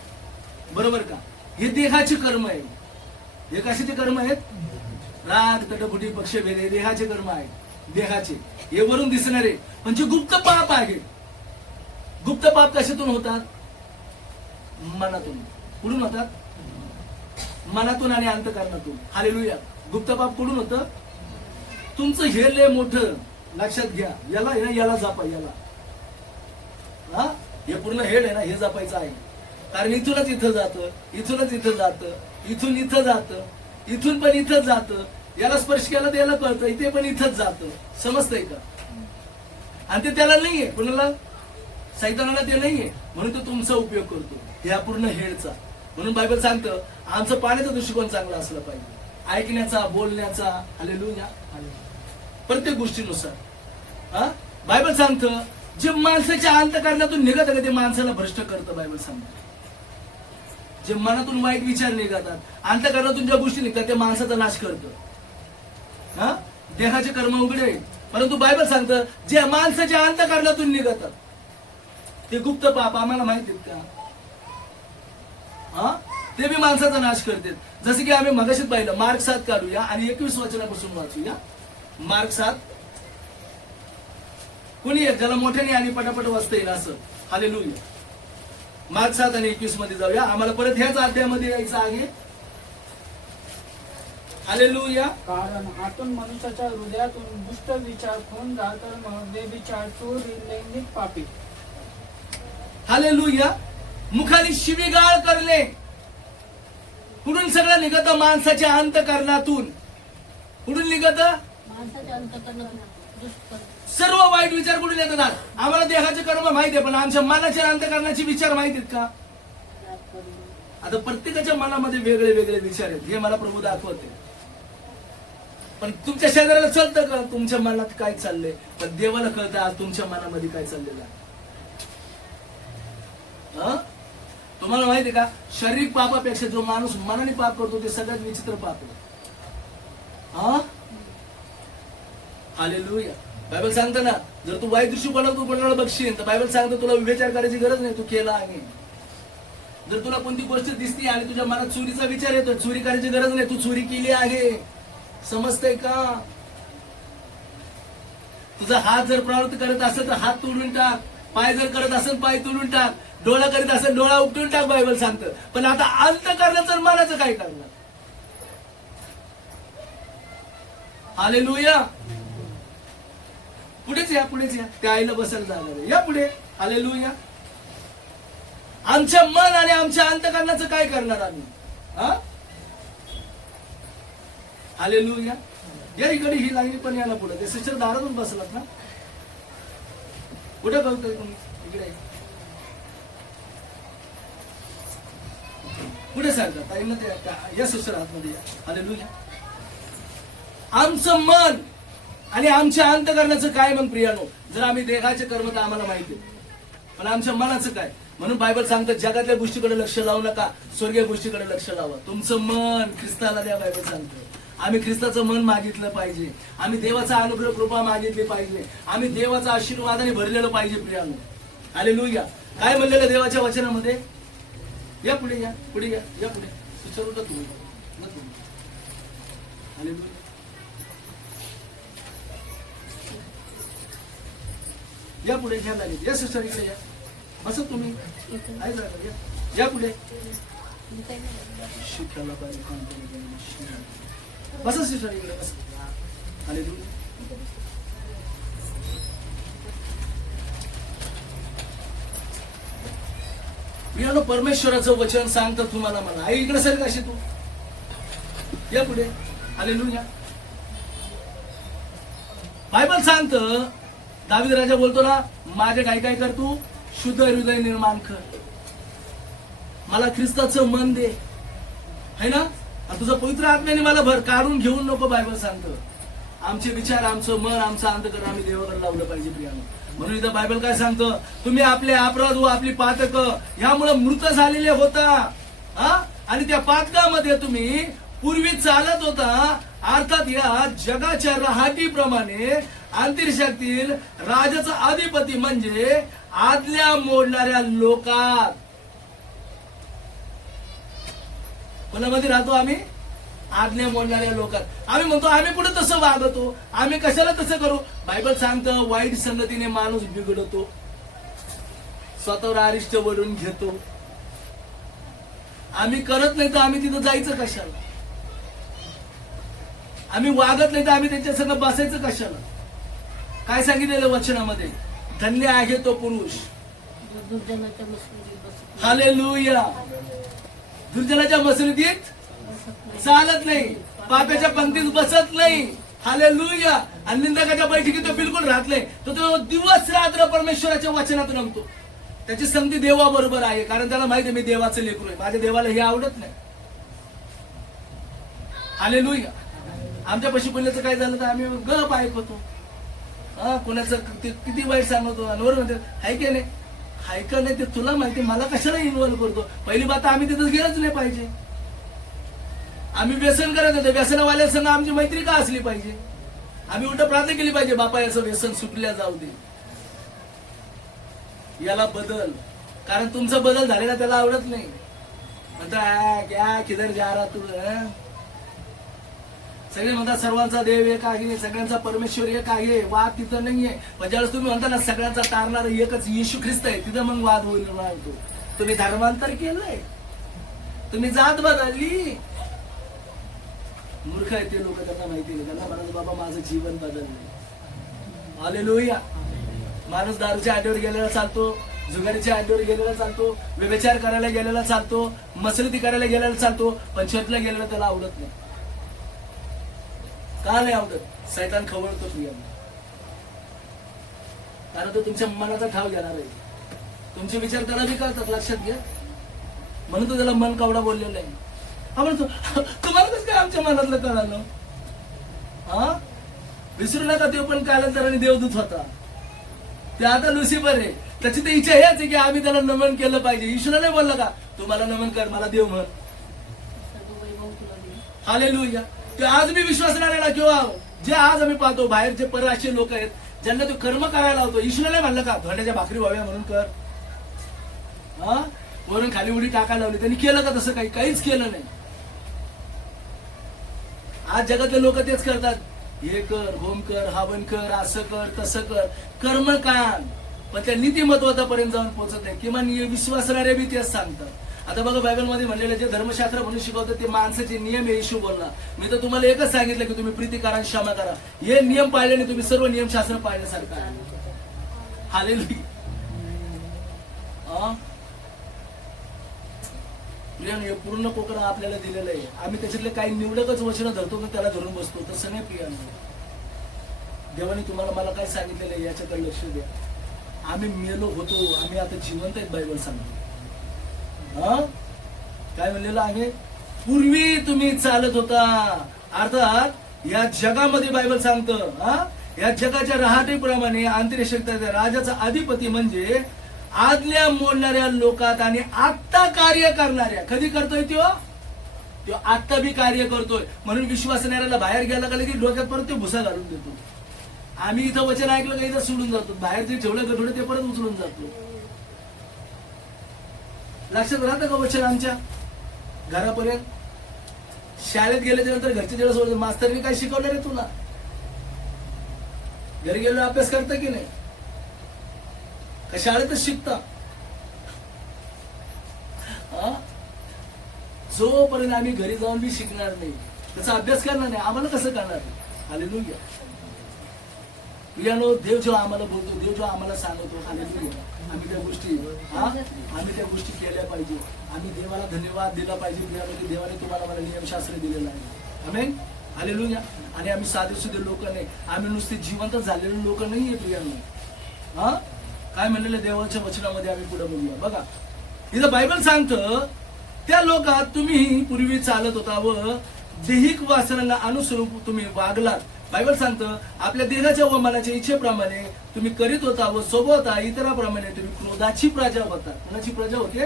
बरोबर का? हे देहाचे कर्म आहे. हे कशाचे कर्म आहेत? राग, तटफुटी, पक्षभेद हे देहाचे कर्म आहेत. देहाचे हे वरून दिसणारे म्हणजे गुप्त पाप आहे. गुप्त पाप कशातून होतात? मनातून. कुठून होतात? मनातून आणि अंतःकरणातून. हालेलुया. गुप्त पाप कुठून होतं? तुमचं हे लय मोठं लक्षात घ्या. याला जापा, याला हे पूर्ण हेड आहे ना, हे जपायचं आहे. कारण इथूनच इथं जातं, इथूनच इथं जातं, इथून इथं जातं, इथून पण इथंच जातं. याला स्पर्श केला तर याला कळतं, इथे पण इथंच जातं. समजतंय का? आणि ते त्याला नाहीये, कोणाला? सैतानाला ते नाहीये, म्हणून तो तुमचा उपयोग करतो ह्या पूर्ण हेडचा. म्हणून बायबल सांगतं आमचं पाण्याचा दृष्टिकोन चांगला असला पाहिजे, ऐकण्याचा, बोलण्याचा, हालेलुया, प्रत्येक गोष्टीनुसार. बायबल सांगतं जे माणसाच्या अंतःकरणातून निघत आहे ते माणसाला भ्रष्ट करतं. बायबल सांगतं जे मनातून वाईट विचार निघतात, अंतःकरणातून ज्या गोष्टी निघतात ते माणसाचा नाश करतं. देहाचे कर्म उघडे आहेत, परंतु बायबल सांगतं जे माणसाच्या अंतःकरणातून निघतात ते गुप्त पाप आम्हाला माहिती आहेत का? ते बी माणसाचा नाश करतात. जसे की आम्ही मगाशीच पाहिलं. मार्क 7 काढूया आणि 21 वचनापासून वाचूया. मार्क 7 कोणी आहे ज्याला मोठ्याने आणि पटापट वाचता येईल असं? हालेलुया. मार्क 7 आणि 21 मध्ये जाऊया. आम्हाला परत ह्याच अध्यायामध्ये यायचं आहे. हालेलुया. कारण आतून मनुष्याच्या हृदयातून दुष्ट विचार, खून, जाळकर्म, व्यभिचार, चोरी, लैंगिक पापी. हालेलुया. मुखाने शिवीगाळ करणे कुठून सगळं निघत? माणसाच्या अंतःकरणातून. कुठून निघत? माणसाच्या अंतःकरणातून दुष्ट सर्व वाईट विचार कुठून येतात? आम्हाला देहाचे कर्म माहिती आहे, पण आमच्या मनाच्या अंतःकरणाचे विचार माहिती आहेत का? आता प्रत्येकाच्या मनामध्ये वेगळे वेगळे विचार आहेत, हे मला प्रभू दाखवते. पण तुमच्या शेजाऱ्याला चालतं का तुमच्या मनात काय चाललंय? पण देवाला कळतं आज तुमच्या मनामध्ये काय चाललेलं आहे. तुम्हाला माहिती आहे का, शारीरिक पापापेक्षा जो माणूस मनाने पाप करतो ते सगळ्यात विचित्र पाप आहे. हालेलुया. बायबल सांगतं ना, जर तू वाईट दृष्टिकोनाला तू कोणाला बघशील तर बायबल सांगतं तुला विचार करायची गरज नाही, तू केला आहे. जर तुला कोणती गोष्ट दिसते आणि तुझ्या मनात चोरीचा विचार येतो, चोरी करायची गरज नाही, तू चोरी केली आहे. समजतंय का? तुझा हात जर प्रवृत्त करत असेल तर हात तोडून टाक, पाय जर करत असेल पाय तोडून टाक, डोळा करीत असेल डोळा उपटून टाक, बायबल सांगतं. पण आता अंतःकरणाचं मनाचं काय करणार? हालेलुया. पुढेच या, पुढेच या. त्या आईला बसायला जाणार आहे. या पुढे. हालेलुया. आमच्या मन आणि आमच्या अंतःकरणाचं काय करणार आम्ही? हालेलुया. या इकडे ही लाईन पण याला पुढे. ते सिस्टर दारातून बसलात ना? कुठे बघतोय तुम्ही? इकडे पुढे सारखा ताईंना या सिस्टर आतमध्ये या. हालेलुया. आमचं मन आणि आमच्या अंतःकरणाचं काय मग प्रियानो? जर आम्ही देहाचे कर्म तर आम्हाला माहिती आहे, पण आमच्या मनाचं काय? म्हणून बायबल सांगतं जगातल्या गोष्टीकडे लक्ष लावू नका, स्वर्गीय गोष्टीकडे लक्ष लावा. तुमचं मन ख्रिस्ताला द्या. बायबल सांगतं आम्ही ख्रिस्ताचं मन मागितलं पाहिजे, आम्ही देवाचा अनुग्रह कृपा मागितली पाहिजे, आम्ही देवाचा आशीर्वादाने भरलेलं पाहिजे प्रियानो. हालेलुया. काय म्हणलेलं देवाच्या वचनामध्ये? या पुढे या, पुढे या, या पुढे. सुचवू का तुम्ही? हालेलुया. या पुढे घ्या लागेल. या सिस्टर इकडे या. बसा तुम्ही. या पुढे. शिकायला पाहिजे. बसा सिस्टर इकडे बसा. हालेलुया. प्रियानो, परमेश्वराचं वचन सांगतं तुम्हाला म्हणा. आई इकडे सर कशी तू? या पुढे. हालेलुया. बायबल सांगतं दावीद राजा बोलतो ना, माझे काय काय कर तू? शुद्ध हृदय निर्माण कर, मला ख्रिस्ताचं मन दे, है ना? आणि तुझं पवित्र आत्म्याने मला भर, काढून घेऊन नको. बायबल सांगतं आमचे विचार, आमचं मन, आमचं अंतःकरण आम्ही देवाकडे लावलं पाहिजे प्रियानो. म्हणून इथं बायबल काय सांगतं? तुम्ही आपले अपराध व आपली पातक ह्यामुळे मृत झालेले होता, आणि त्या पातकामध्ये तुम्ही पूर्वी चालत होता, अर्थात या जगाच्या रहाटीप्रमाणे अंतरिक्षातील राजाचा अधिपती म्हणजे आदल्या मोडणाऱ्या लोकात. कोणामध्ये राहतो आम्ही? आदल्या मोडणाऱ्या लोकात. आम्ही म्हणतो आम्ही कुठे तसं वागतो, आम्ही कशाला तसं करू? बायबल सांगतं वाईट संगतीने माणूस बिघडतो, स्वतःवर अरिष्ट वळून घेतो. आम्ही करत नाही तर आम्ही तिथं जायचं कशाला? आम्ही वागत नाही तर आम्ही त्यांच्या संग बसायचं कशाला? काय सांगितलेलं वचनामध्ये? धन्य आहे तो पुरुष. दुर्जनाच्या मस्जिदीत बसत हालेलुया. दुर्जनाच्या मसजिदीत चालत नाही, पाप्याच्या पंक्तीत बसत नाही. हालेलुया. आणि निंदकाच्या बैठकीत तो बिलकुल राहत नाही. तो दिवस रात्र परमेश्वराच्या वचनात रमतो. त्याची संगती देवाबरोबर आहे, कारण त्याला माहिती आहे मी देवाचं लेकरू आहे, माझ्या देवाला हे आवडत नाही. हालेलुया. आमच्या पशुपल्ल्याचं काय झालं तर आम्ही गप ऐकतो. कोणाचं किती वाईट सांगतो, आणि म्हणते हाय की नाही, हाय का नाही ते तुला माहिती, मला कशाला इन्व्हॉल्व करतो? पहिली बात आम्ही तिथं गेलंच नाही पाहिजे. आम्ही व्यसन करत होतो, व्यसनवाल्या संग आमची मैत्री का असली पाहिजे? आम्ही उलट प्रार्थना केली पाहिजे, बापा याचं व्यसन सुटल्या जाऊ दे, याला बदल. कारण तुमचा बदल झालेला त्याला आवडत नाही. म्हणतो क्या किधर जा रहा तू? सगळे म्हणतात सर्वांचा देव एक आहे, सगळ्यांचा परमेश्वर एक आहे, वाद तिथं नाहीये. पण ज्यावेळेस तुम्ही म्हणता ना सगळ्यांचा तारणार एकच येशू ख्रिस्त आहे, तिथं मग वाद होईल म्हणतो. तुम्ही धर्मांतर केलंय, तुम्ही जात बदलली. मूर्ख आहे ते लोक, त्यांना माहिती नाही. त्यांना म्हणाल बाबा माझं जीवन बदललंय. हालेलुया. माणूस दारूच्या अड्ड्यावर गेलेला चालतो, जुगारीच्या अड्ड्यावर गेलेला चालतो, व्यभिचार करायला गेलेला चालतो, मसलती करायला गेलेला चालतो, पण चर्चला गेलेला त्याला आवडत नाही. का नाही आवडत? सैतान खवळतो प्रियांना. कारण तो तुमच्या मनाचा ठाव घेणार आहे. तुमचे विचार त्याला बी कळतात, लक्षात घ्या. म्हणून तो त्याला मन कावडा बोललेला आहे. हा म्हणतो तुम्हाला कसं काय आमच्या मनातलं कळालं? हा, विसरू नका तो पण कालांतराने देवदूत होता. ते आता लुसिफर आहे. त्याची तर इच्छा हेच आहे की आम्ही त्याला नमन केलं पाहिजे. ईश्वर नाही बोलला का तुम्हाला नमन कर, मला देव म्हण. हालेलुया. ते आज मी विश्वासणाऱ्याला किंवा जे आज आम्ही पाहतो बाहेर जे परराष्ट्रीय लोक आहेत ज्यांना तो कर्म करायला होतो, ईश्वर नाही म्हणलं का धोंड्याच्या भाकरी व्हाव्या म्हणून कर. हा, वरून खाली उडी टाकायला लावली. त्यांनी केलं का तसं? काहीच केलं नाही. आज जगातले लोक तेच करतात. हे कर, होम कर, हवन कर, असं कर, तसं कर, कर्म कांड. पण त्या नीतिमत्वापर्यंत जाऊन पोहोचत नाही. किमान विश्वासणारे बी तेच सांगतात. आता बघा बायबलमध्ये म्हणलेलं जे धर्मशास्त्र म्हणून शिकवतं ते माणसाचे नियम आहे. येशू बोलला मी तर तुम्हाला एकच सांगितलं की तुम्ही प्रीती करा, क्षमा करा. हे नियम पाळल्याने तुम्ही सर्व नियमशास्त्र पाळण्यासारखं आहे. हालेलुया. प्रियानो, पूर्ण कोकण आपल्याला दिलेलं आहे. आम्ही त्याच्यातले काही निवडकच वचनं धरतो पण त्याला धरून बसतो. तसं नाही प्रियानो. देवाने तुम्हाला मला काय सांगितलेलं आहे याच्याकडे लक्ष द्या. आम्ही मेलो होतो, आम्ही आता जिवंत आहेत. बायबल सांगतो. हा, काय म्हणलेलं आहे? पूर्वी तुम्ही चालत होता. अर्थात या जगामध्ये बायबल सांगतं, हा, या जगाच्या रहाटेप्रमाणे आंतरिक राजाचा अधिपती म्हणजे आज्ञा मोडणाऱ्या लोकात आणि आत्ता कार्य करणाऱ्या. कधी करतोय तो आत्ता बी कार्य करतोय. म्हणून विश्वासणाऱ्याला बाहेर गेला का की डोक्यात परत ते भुसा घालून देतो. आम्ही इथं वचन ऐकलं का इथं सोडून जातो, बाहेर जे ठेवलं गठोडे ते परत उचलून जातो. लक्षात राहतं का वचन आमच्या घरापर्यंत? शाळेत गेल्याच्या नंतर घरचे जेव्हा सोडत मास्तरनी काय शिकवणार आहे तुला? घरी गेलो अभ्यास करता की नाही? का शाळेतच शिकता? जोपर्यंत आम्ही घरी जाऊन बी शिकणार नाही, त्याचा अभ्यास करणार नाही, आम्हाला कसं करणार? हालेलुया. प्रियानो, देव जेव्हा आम्हाला बोलतो, देव जेव्हा आम्हाला सांगतो, हालेलुया, आम्ही त्या गोष्टी केल्या पाहिजे. आम्ही देवाला धन्यवाद दिला पाहिजे प्रियानो की देवाने तुम्हाला मला नियमशास्त्र दिलेलं आहे. आमेन. हालेलुया. आणि आम्ही साधे सुधे लोक नाही, आम्ही नुसते जिवंत झालेले लोक नाहीये प्रियानो. हा, काय म्हणलेलं देवाच्या वचनामध्ये आम्ही पुढे बोलूया. बघा इथं बायबल सांगतं त्या लोकात तुम्ही पूर्वी चालत होता व दैहिक वासनांना अनुसरून तुम्ही वागलात. बायबल सांगतं आपल्या देहाच्या व मनाच्या इच्छेप्रमाणे तुम्ही करीत होता व सोबता इतरांप्रमाणे तुम्ही क्रोधाची प्रजा होता. कोणाची प्रजा होते?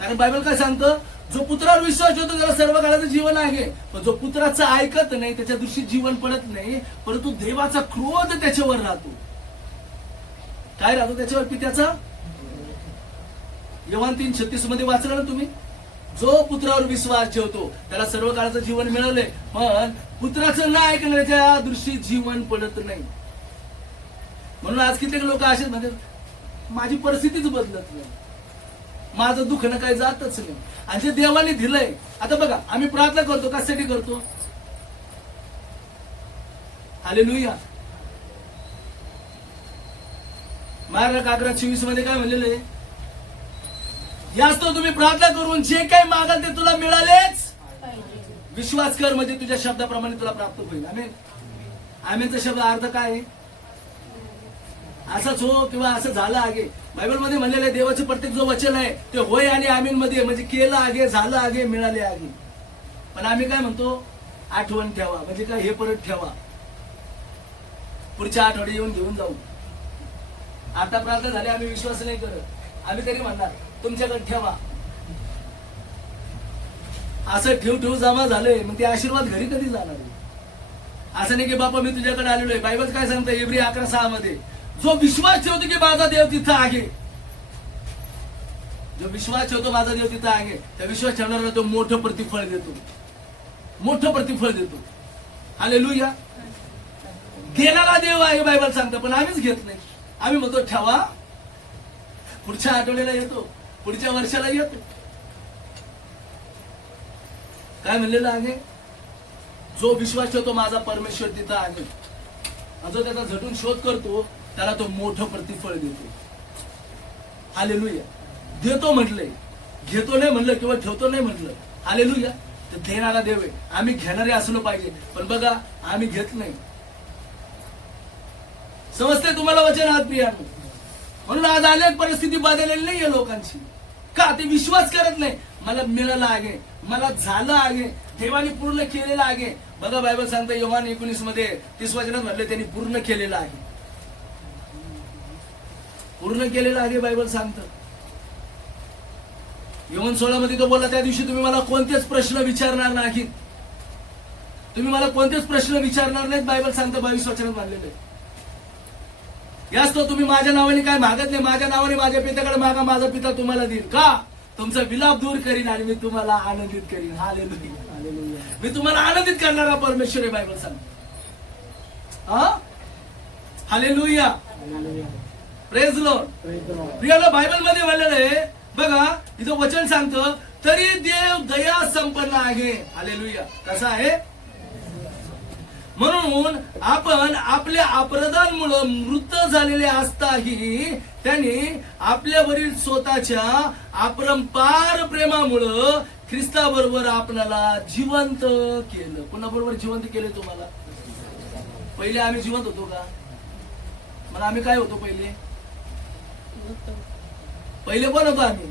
कारण बायबल काय सांगतं, जो पुत्रावर विश्वास ठेवतो त्याला सर्व काळाचं जीवन आहे. पण जो पुत्राचं ऐकत नाही त्याच्या दृष्टीत जीवन पडत नाही, परंतु देवाचा क्रोध त्याच्यावर राहतो. काय राहतो त्याच्यावर? पित्याचा. योहान 3:36 मध्ये वाचलं ना तुम्ही? जो पुत्रावर विश्वास ठेवतो त्याला सर्व काळाचं जीवन मिळालंय, पण पुत्राचं न ऐकण्याच्या दृष्टीत जीवन पडत नाही. म्हणून आज कित्येक लोक असेच म्हणतात माझी परिस्थितीच बदलत नाही, माझं दुःख न काही जातच नाही. आणि जे देवाने दिलंय, आता बघा आम्ही प्रार्थना करतो, कशासाठी करतो? हालेलुया. मार्ग 11:24 मध्ये काय म्हणलेलं आहे? यास्तव तुम्ही प्रार्थना करून जे काही मागाल ते तुला मिळालेच. विश्वास कर म्हणजे तुझ्या शब्दाप्रमाणे तुला प्राप्त होईल. आमेन. आमेनचा शब्द अर्थ काय आहे? असंच हो किंवा असं झालं आहे. बायबल मध्ये म्हणलेलं आहे देवाचे प्रत्येक जो वचन आहे ते होय आणि आमीन मध्ये, म्हणजे केलं आहे, झालं आहे, मिळाले आहे. पण आम्ही काय म्हणतो? आठवण ठेवा. म्हणजे काय? हे परत ठेवा, पुढच्या आठवडे येऊन घेऊन जाऊ. आता प्रार्थना झाली, आम्ही विश्वास नाही करत, आम्ही तरी म्हणणार तुमच्याकडे ठेवा. असं ठेव जमा झालंय, मग ते आशीर्वाद घरी कधी जाणार? असं नाही की बापा मी तुझ्याकडे आलेलो आहे. बायबल काय सांगतं इब्री 11:6 मध्ये, जो विश्वास ठेवतो की माझा देव तिथं आहे, जो विश्वास ठेवतो माझा देव तिथं आहे, त्या विश्वास ठेवणारा तो मोठं प्रतिफळ देतो, मोठं प्रतिफळ देतो. हालेलुया. देणारा देव आहे बायबल सांगतं, पण आम्हीच घेत नाही. आम्ही म्हणतो ठेवा, पुढच्या आठवड्याला येतो, पुढच्या वर्षाला येतो. काय म्हणलेलं आहे? जो विश्वास ठेवतो माझा परमेश्वर तिथं आहे, आणि जो त्याचा झटून शोध करतो त्याला तो मोठं प्रतिफळ देतो. हालेलुया. देतो म्हटलंय, घेतो नाही म्हणलं किंवा ठेवतो नाही म्हणलं. हालेलुया. तर देणारा देव आहे. आम्ही घेणारे असलो पाहिजे, पण बघा आम्ही घेत नाही. समजते तुम्हाला वचन आहात प्रियानो? म्हणून आज अनेक परिस्थिती बदललेली नाहीये लोकांची. का? ते विश्वास करत नाही. मला मिळालं आहे, मला झालं आहे, देवाने पूर्ण केलेलं आहे. बघा बायबल सांगतं योहान 19 मध्ये 30 वचनात म्हटलं त्यांनी पूर्ण केलेलं आहे. पूर्ण केलेलं आहे बायबल सांगतं. योहान 16 मध्ये तो बोलला त्या दिवशी तुम्ही मला कोणतेच प्रश्न विचारणार नाहीत. तुम्ही मला कोणतेच प्रश्न विचारणार नाहीत. बायबल सांगतं 22 वचनात मानलेलं. याच तो तुम्ही माझ्या नावाने काय मागत नाही, माझ्या नावाने माझ्या पित्याकडे मागा, माझा पिता तुम्हाला देईल. का? तुमचा विलाप दूर करीन आणि मी तुम्हाला आनंदित करीन. हालेलुया. मी तुम्हाला आनंदित करणारा परमेश्वर आहे बायबल सांगतो. हालेलुया. Praise Lord. प्रियाला बायबल मध्ये म्हणलेलं आहे बघा, इथं वचन सांगतं तरी देव दया संपन्न आहे. हालेलुया. कसा आहे? म्हणून आपण आपल्या अपराधांमुळे मृत झालेले असताही त्यांनी आपल्यावरील स्वतःच्या अपरंपार प्रेमामुळं ख्रिस्ताबरोबर आपल्याला जिवंत केलं. कोणाबरोबर जिवंत केले तुम्हाला? पहिले आम्ही जिवंत होतो का? मग आम्ही काय होतो पहिले? पहिले कोण होतो आम्ही?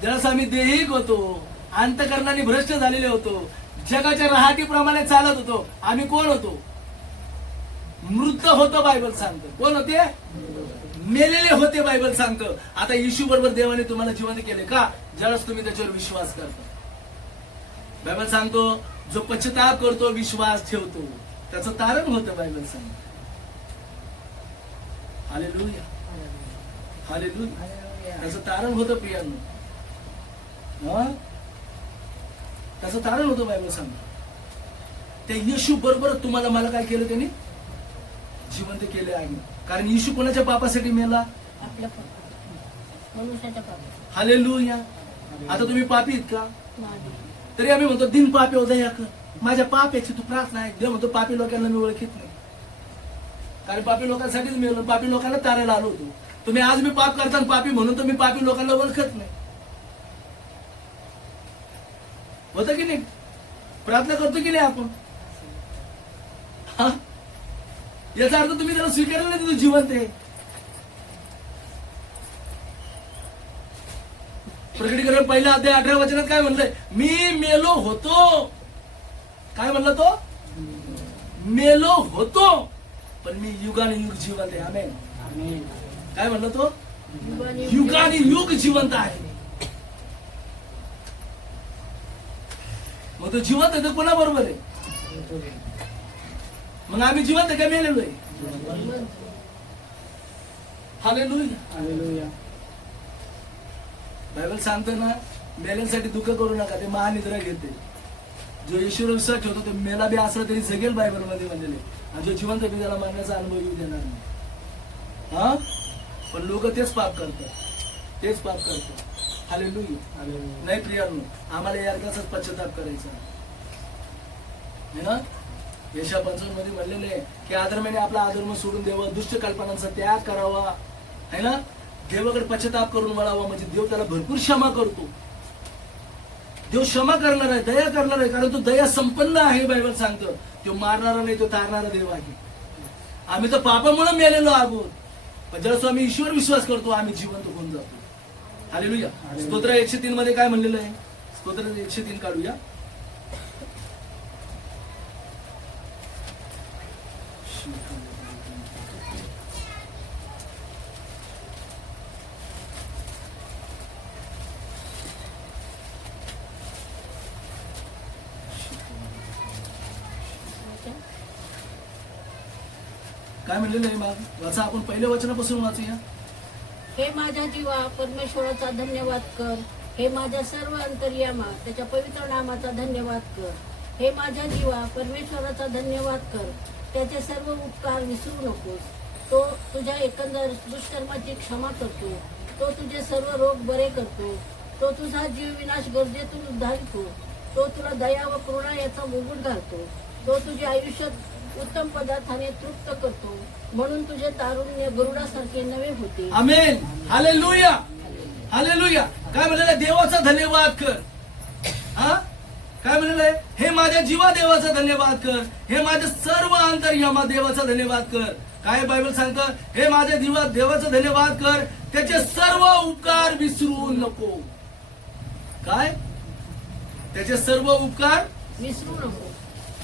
ज्यावेळेस आम्ही देहिक होतो, अंतकरणाने भ्रष्ट झालेले होतो, जगाच्या राहाटीप्रमाणे चालत होतो, आम्ही कोण होतो? मृत होतो. बायबल सांगतो कोण होते? मेलेले होते. बायबल सांगतं. आता येशू बरोबर देवाने तुम्हाला जिवंत केले. का? ज्यावेळेस तुम्ही त्याच्यावर विश्वास करता. बायबल सांगतो जो पश्चाताप करतो, विश्वास ठेवतो, त्याचं तारण होतं. बायबल सांगतो. हालेलुया. हालेलुया. त्याचं तारण होतं प्रियांनो. त्याचं तारण होतं. बायबल सांगतो त्या येशू बरोबर तुम्हाला मला काय केलं? त्यांनी जिवंत केले आहे. कारण येशू कोणाच्या पापासाठी मेला? आपल्या पापासाठी, मनुष्याच्या पापासाठी. हालेलुया. आता तुम्ही पापी आहेत का? नाही. तरी आम्ही म्हणतो दिन पापी हो दया कर. माझ्या पाप्याची तू प्रार्थना आहे. देव म्हणतो पापी लोकांना मी ओळखीत नाही. कारण पापी लोकांसाठीच मी पापी लोकांना तारायला आलो होतो. तुम्ही आज मी पाप करता पापी म्हणून तुम्ही पापी लोकांना ओळखत नाही. होतं की नाही? प्रार्थना करतो की नाही आपण? याचा अर्थ तुम्ही त्याला स्वीकारलं नाही, तुझं जिवंत आहे. प्रकटीकरण 1 अध्याय 18 वचनात काय म्हणलंय? मी मेलो होतो. काय म्हणला तो? मेलो होतो, पण मी युगाने युग जिवंत आहे. आमेन. काय म्हणला तो? युगाने युग जिवंत आहे. मग तो जिवंत आहे तर कोणाबरोबर आहे? मग आम्ही जिवंत आहे का मेलेलो आहे? हालेलुया. बायबल सांगतो ना, मेल्यांसाठी दुःख करू नका, ते महानिद्रा घेते. जो ईश्वर विश्वास ठेवतो तो मेला बी असला तरी जगेल. बायबल मध्ये म्हणलेले. आणि जो जिवंत बी त्याला मरण्याचा अनुभव येऊ देणार नाही. पण लोक तेच पाप करतात, तेच पाप करतात. हालेलुया. नाही प्रियांनो, आम्हाला याचाच पश्चाताप करायचा आहे ना. यशा 55 मध्ये म्हणलेले आहे की आधर्माने आपला आधर्म सोडून द्यावा, दुष्ट कल्पनांचा त्याग करावा, है ना. देवाकडे पश्चाताप करून वळावा, म्हणजे देव त्याला भरपूर क्षमा करतो. देव क्षमा करणार आहे, दया करणार आहे, कारण तो दया संपन्न आहे. बायबल सांगतं तो मारणारा नाही, तो तारणारा देव आहे. आम्ही तर पापामुळे मेलेलो आहोत, पण ज्यावेळेस आम्ही ईश्वर विश्वास करतो आम्ही जिवंत होऊन जातो. हालेलुया. स्तोत्र 103 मध्ये काय म्हणलेलं आहे? स्तोत्र 103 काढूया. काय म्हणलेलं आहे मग? वाचा, आपण पहिल्या वचनापासून वाचूया. हे माझ्या जीवा परमेश्वराचा धन्यवाद कर, हे माझ्या सर्व अंतर्यामा त्याच्या पवित्र नामाचा धन्यवाद कर. हे माझ्या जीवा परमेश्वराचा धन्यवाद कर. त्याचे सर्व उपकार विसरू नकोस. तो तुझ्या एकंदर दुष्कर्माची क्षमा करतो. तो तुझे सर्व रोग बरे करतो. तो तुझा जीव विनाश गरजेतून उद्धारतो. तो तुला दया व करुणा याचा मुकुट घालतो. तो तुझे आयुष्य उत्तम पदार्थाने तृप्त करतो. म्हणून तुझे तारुण्य गरुडासारखे नवे होते. आमेन. हालेलुया. हालेलुया. काय म्हणलेलं देवाचा धन्यवाद कर. हा काय म्हणलेलं हे माझ्या जीवा देवाचा धन्यवाद कर. हे माझे सर्व अंतर्यामा देवाचा धन्यवाद कर. काय बायबल सांगतं हे माझ्या जीवा देवाचा धन्यवाद कर. त्याचे सर्व उपकार विसरू नको. काय त्याचे सर्व उपकार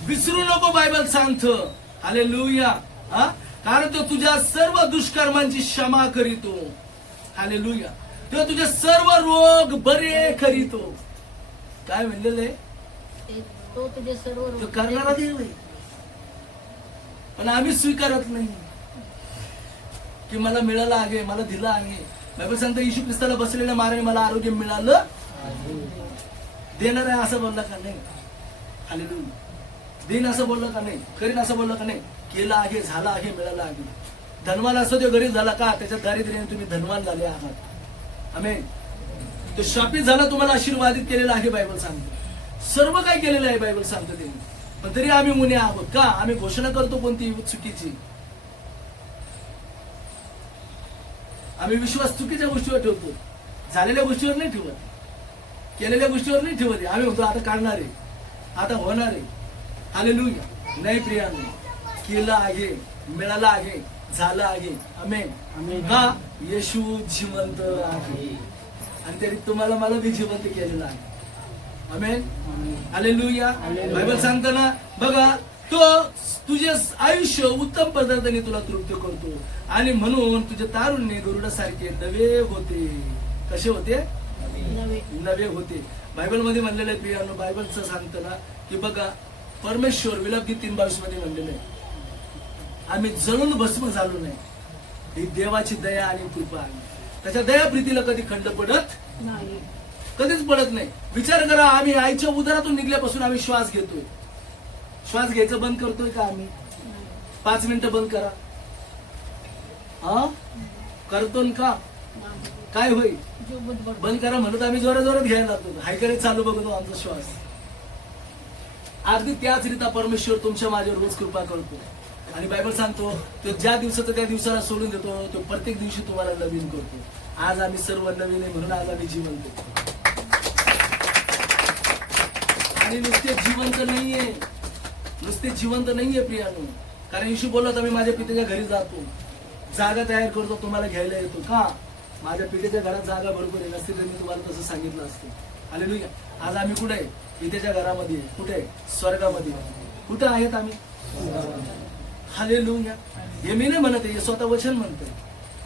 विसरू नको बायबल सांगतं. हालेलुया. हा कारण तो तुझ्या सर्व दुष्कर्मांची क्षमा करीतो. हालेलुया. तो तुझे सर्व रोग बरे करीतो. काय म्हणलेलं आहे तो तुझे सर्व तो करणारा देव आहे. पण आम्ही स्वीकारत नाही की मला मिळालं आहे मला दिलं आहे. बायबल सांगतं येशू ख्रिस्ताला बसलेल्या माराने मला आरोग्य मिळालं देणार आहे असं बोलला का नाही. हालेलुया. देईन असं बोललं का नाही. करीन असं बोललं का नाही. केलं आहे झालं आहे मिळालं आहे. धनवान असो तो गरीब झाला का त्याच्या दारिद्र्याने तुम्ही धनवान झाले आहात. आमेन. तो शापित झाला तुम्हाला आशीर्वादित केलेला आहे बायबल सांगतो. सर्व काही केलेलं आहे बायबल सांगतो ते. पण तरी आम्ही मुने आहोत का. आम्ही घोषणा करतो कोणती चुकीची. आम्ही विश्वास चुकीच्या गोष्टीवर ठेवतो. झालेल्या गोष्टीवर नाही ठेवत. केलेल्या गोष्टीवर नाही ठेवत. आम्ही म्हणतो आता काढणार आहे आता होणार आहे. हालेलुया. नाही प्रियानो केलं आहे मिळालं आहे झालं आहे. आमेन. का येशू जिवंत आहे आणि तरी तुम्हाला मला बी जिवंत केलेलं आहे. आमेन. हालेलुया. बायबल सांगतं ना बघा तो तुझे आयुष्य उत्तम पदार्थाने तुला तृप्त करतो आणि म्हणून तुझे तारुण्य गरुडासारखे नवे होते. कसे होते नवे होते. बायबल मध्ये म्हणलेलं आहे प्रियानो बायबलचं सांगतं ना की बघा परमेश्वर विलापगीत 3:22 मध्ये म्हणलेलं आहे आम्ही जळून भस्म झालो नाही. ही देवाची दया आणि कृपा आहे. त्याच्या दया प्रीतीला कधी खंड पडत नाही. कधीच पडत नाही. विचार करा आम्ही आईच्या उदरातून निघल्यापासून आम्ही श्वास घेतोय. श्वास घ्यायचं बंद करतोय का आम्ही. 5 मिनिटं बंद करा. हा करतो का काय होईल बंद करा म्हणत आम्ही जोरात जोरात घ्यायला लागतो. हायकडे चालू बघतो आमचा श्वास. अगदी त्याच रीता परमेश्वर तुमच्या माझ्यावर रोज कृपा करतो आणि बायबल सांगतो तो ज्या दिवसाचं त्या दिवसाला सोडून देतो तो प्रत्येक दिवशी तुम्हाला नवीन करतो. आज आम्ही सर्व नवीन आहे म्हणून आज आम्ही जिवंत आणि नुसते जिवंत नाहीये प्रियानो. कारण येशू बोलत आम्ही माझ्या पित्याच्या घरी जातो जागा तयार करतो तुम्हाला घ्यायला येतो. का माझ्या पित्याच्या घरात जागा भरपूर आहे. नसते तर मी तुम्हाला तसं सांगितलं असतं. हालेलुया. आज आम्ही कुठे आहे पित्याच्या घरामध्ये. कुठे आहे स्वर्गामध्ये. कुठे आहेत आम्ही. हालेलुया. हे मी नाही म्हणत आहे स्वतः वचन म्हणतंय.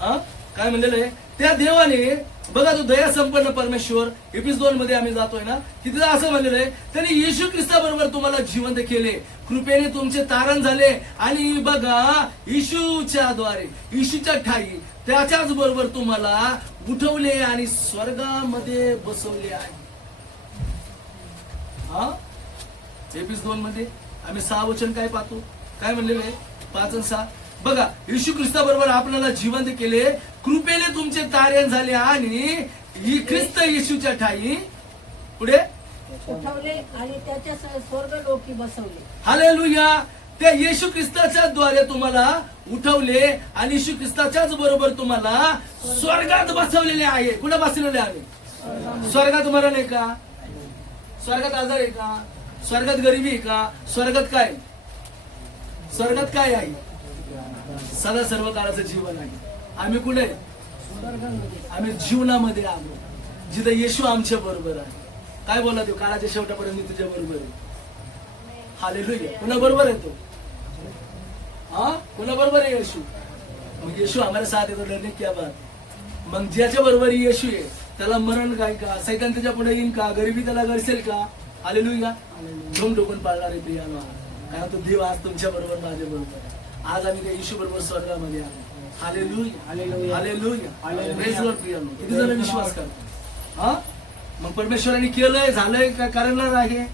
हा काय म्हणलेलं आहे त्या देवाने बघा तो दया संपन्न परमेश्वर एपिस 2 मध्ये आम्ही जातोय ना तिथे असं म्हणलेलं आहे त्यांनी येशू ख्रिस्ताबरोबर तुम्हाला जिवंत केले कृपेने तुमचे तारण झाले आणि बघा येशूच्या द्वारे येशूच्या ठाई त्याच्याच बरोबर तुम्हाला उठवले आणि स्वर्गामध्ये बसवले आहे. हा एपिस 2 मध्ये आम्ही 6 वचन काय पाहतो. काय म्हणलेलं आहे 5 आणि 6 बघा येशू ख्रिस्ताबरोबर आपल्याला जिवंत केले कृपेने तुमचे तारण झाले आणि ही ख्रिस्त येशूच्या ठाई पुढे उठवले आणि त्याच्या स्वर्गलोकी बसवले. हालेलुया. त्या येशू ख्रिस्ताच्या द्वारे तुम्हाला उठवले आणि येशू ख्रिस्ताच्याच बरोबर तुम्हाला स्वर्गात बसवलेले आहे. कुठे बसवलेले आहे स्वर्गात. मरण आहे का स्वर्गात. आजार आहे का स्वर्गात. गरिबी आहे का स्वर्गात. काय स्वर्गात काय आहे सदा सर्व काळाचं जीवन आहे. आम्ही कुठे आम्ही जीवनामध्ये आलो जिथे येशू आमच्या बरोबर आहे. काय बोला तो काळाच्या शेवटापर्यंत मी तुझ्या बरोबर आहे. हालेलुया. कुणा बरोबर आहे तो. हा कुणा बरोबर आहे येशू. मग येशू आम्हाला साथ येतो डरने क्या बात. मग ज्याच्या बरोबर येशू आहे त्याला मरण काय का सैतान त्याच्या पुढे येईन का गरिबी त्याला गरसेल का. हालेलुया. झोम डोकून पाळणारे प्रियानो कारण तो देव आज तुमच्या बरोबर माझ्या बरोबर आहे. आज आम्ही त्या येशू बरोबर स्वर्गामध्ये आलो. हालेलुया. हालेलुया. प्रेज लॉर्ड प्रियानो. किती जण विश्वास करतात. हा मग परमेश्वराने केलंय झालंय का करणार आहे?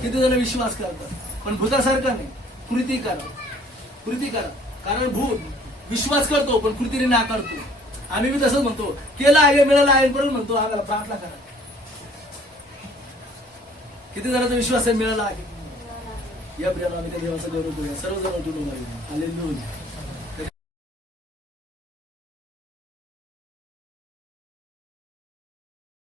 किती जण विश्वास करतात, पण भूतासारखा नाही, कृती करा. कारण भूत विश्वास करतो पण कृतीने नाकारतो. आम्ही बी तसंच म्हणतो, केलं आहे मिळालं आहे, पण म्हणतो आम्हाला प्रार्थना करा. किती जणांचा विश्वास आहे मिळाला आहे? या प्रियाला आम्ही त्या देवाचा गौरव करूया, सर्वजण उठून उभा राहूया. हालेलुया.